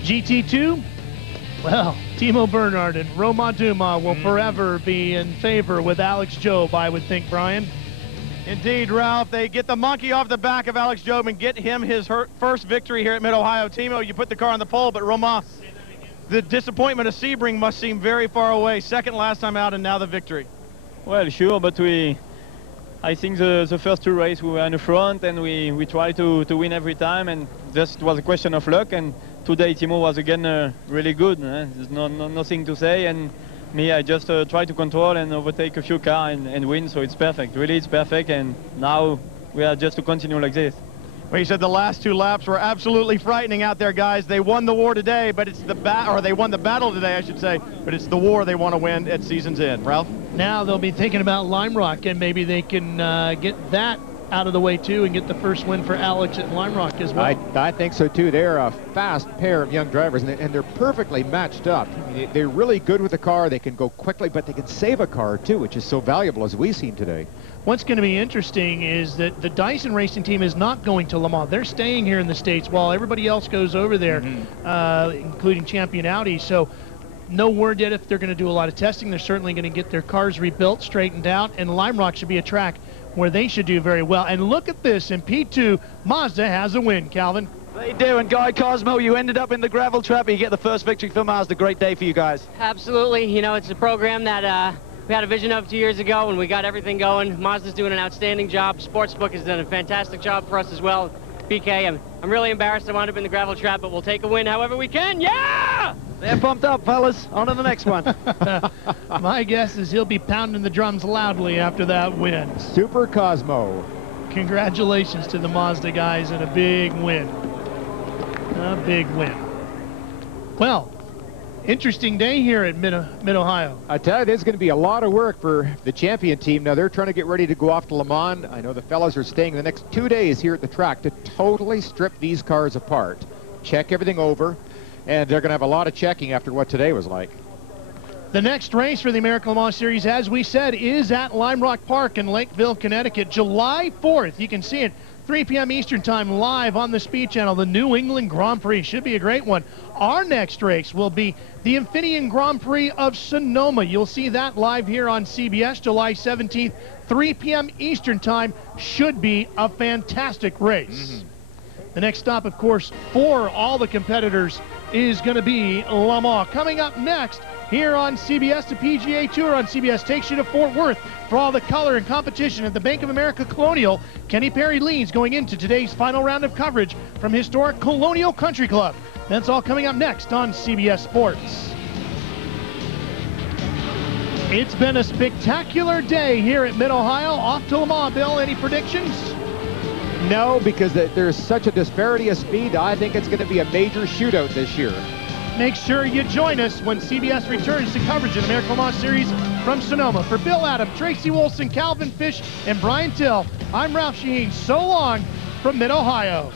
GT2, well, Timo Bernhard and Romain Dumas will forever be in favor with Alex Job, I would think, Brian. Indeed, Ralph. They get the monkey off the back of Alex Job and get him his first victory here at Mid-Ohio. Timo, you put the car on the pole, but Romain, the disappointment of Sebring must seem very far away. Second last time out, and now the victory. Well, sure, but I think the first 2 races we were in the front, and we tried to win every time, and just it was a question of luck. And today Timo was again really good. There's nothing to say, and me, I just try to control and overtake a few cars and win. So it's perfect. Really, it's perfect. And now we are just to continue like this. Well, you said the last 2 laps were absolutely frightening out there, guys. They won the war today, but it's they won the battle today, I should say, but it's the war they want to win at season's end. Ralph? Now they'll be thinking about Lime Rock, and maybe they can get that out of the way too and get the first win for Alex at Lime Rock as well. I think so too. They're a fast pair of young drivers, and they're perfectly matched up. I mean, they're really good with the car. They can go quickly, but they can save a car too, which is so valuable, as we've seen today. What's going to be interesting is that the Dyson Racing team is not going to Le Mans. They're staying here in the States while everybody else goes over there, including Champion Audi. So No word yet if they're going to do a lot of testing. They're certainly going to get their cars rebuilt, straightened out, and Lime Rock should be a track where they should do very well. And look at this, in P2, Mazda has a win, Calvin. They do, and Guy Cosmo, you ended up in the gravel trap. You get the first victory for Mazda. Great day for you guys. Absolutely. You know, it's a program that we had a vision of 2 years ago, and we got everything going. Mazda's doing an outstanding job. Sportsbook has done a fantastic job for us as well. PK, I'm really embarrassed I wound up in the gravel trap, but we'll take a win however we can. Yeah! They're pumped up, fellas. On to the next one. My guess is he'll be pounding the drums loudly after that win. Super Cosmo. Congratulations to the Mazda guys, and a big win. A big win. Well, interesting day here at Mid-Ohio. I tell you, there's going to be a lot of work for the champion team. Now, they're trying to get ready to go off to Le Mans. I know the fellas are staying the next 2 days here at the track to totally strip these cars apart, check everything over, and they're going to have a lot of checking after what today was like. The next race for the American Le Mans Series, as we said, is at Lime Rock Park in Lakeville, Connecticut, July 4th. You can see it 3 p.m. Eastern Time live on the Speed Channel. The New England Grand Prix should be a great one. Our next race will be the Infineon Grand Prix of Sonoma. You'll see that live here on CBS July 17th, 3 p.m. Eastern Time. Should be a fantastic race. The next stop, of course, for all the competitors is going to be Le Mans. Coming up next here on CBS, the PGA Tour on CBS takes you to Fort Worth for all the color and competition at the Bank of America Colonial. Kenny Perry leads going into today's final round of coverage from historic Colonial Country Club. That's all coming up next on CBS Sports. It's been a spectacular day here at Mid-Ohio. Off to Le Mans, Bill. Any predictions? No, because there's such a disparity of speed. I think it's going to be a major shootout this year. Make sure you join us when CBS returns to coverage of the American Le Mans Series from Sonoma. For Bill Adam, Tracy Wolfson, Calvin Fish, and Brian Till, I'm Ralph Sheheen. So long from Mid-Ohio.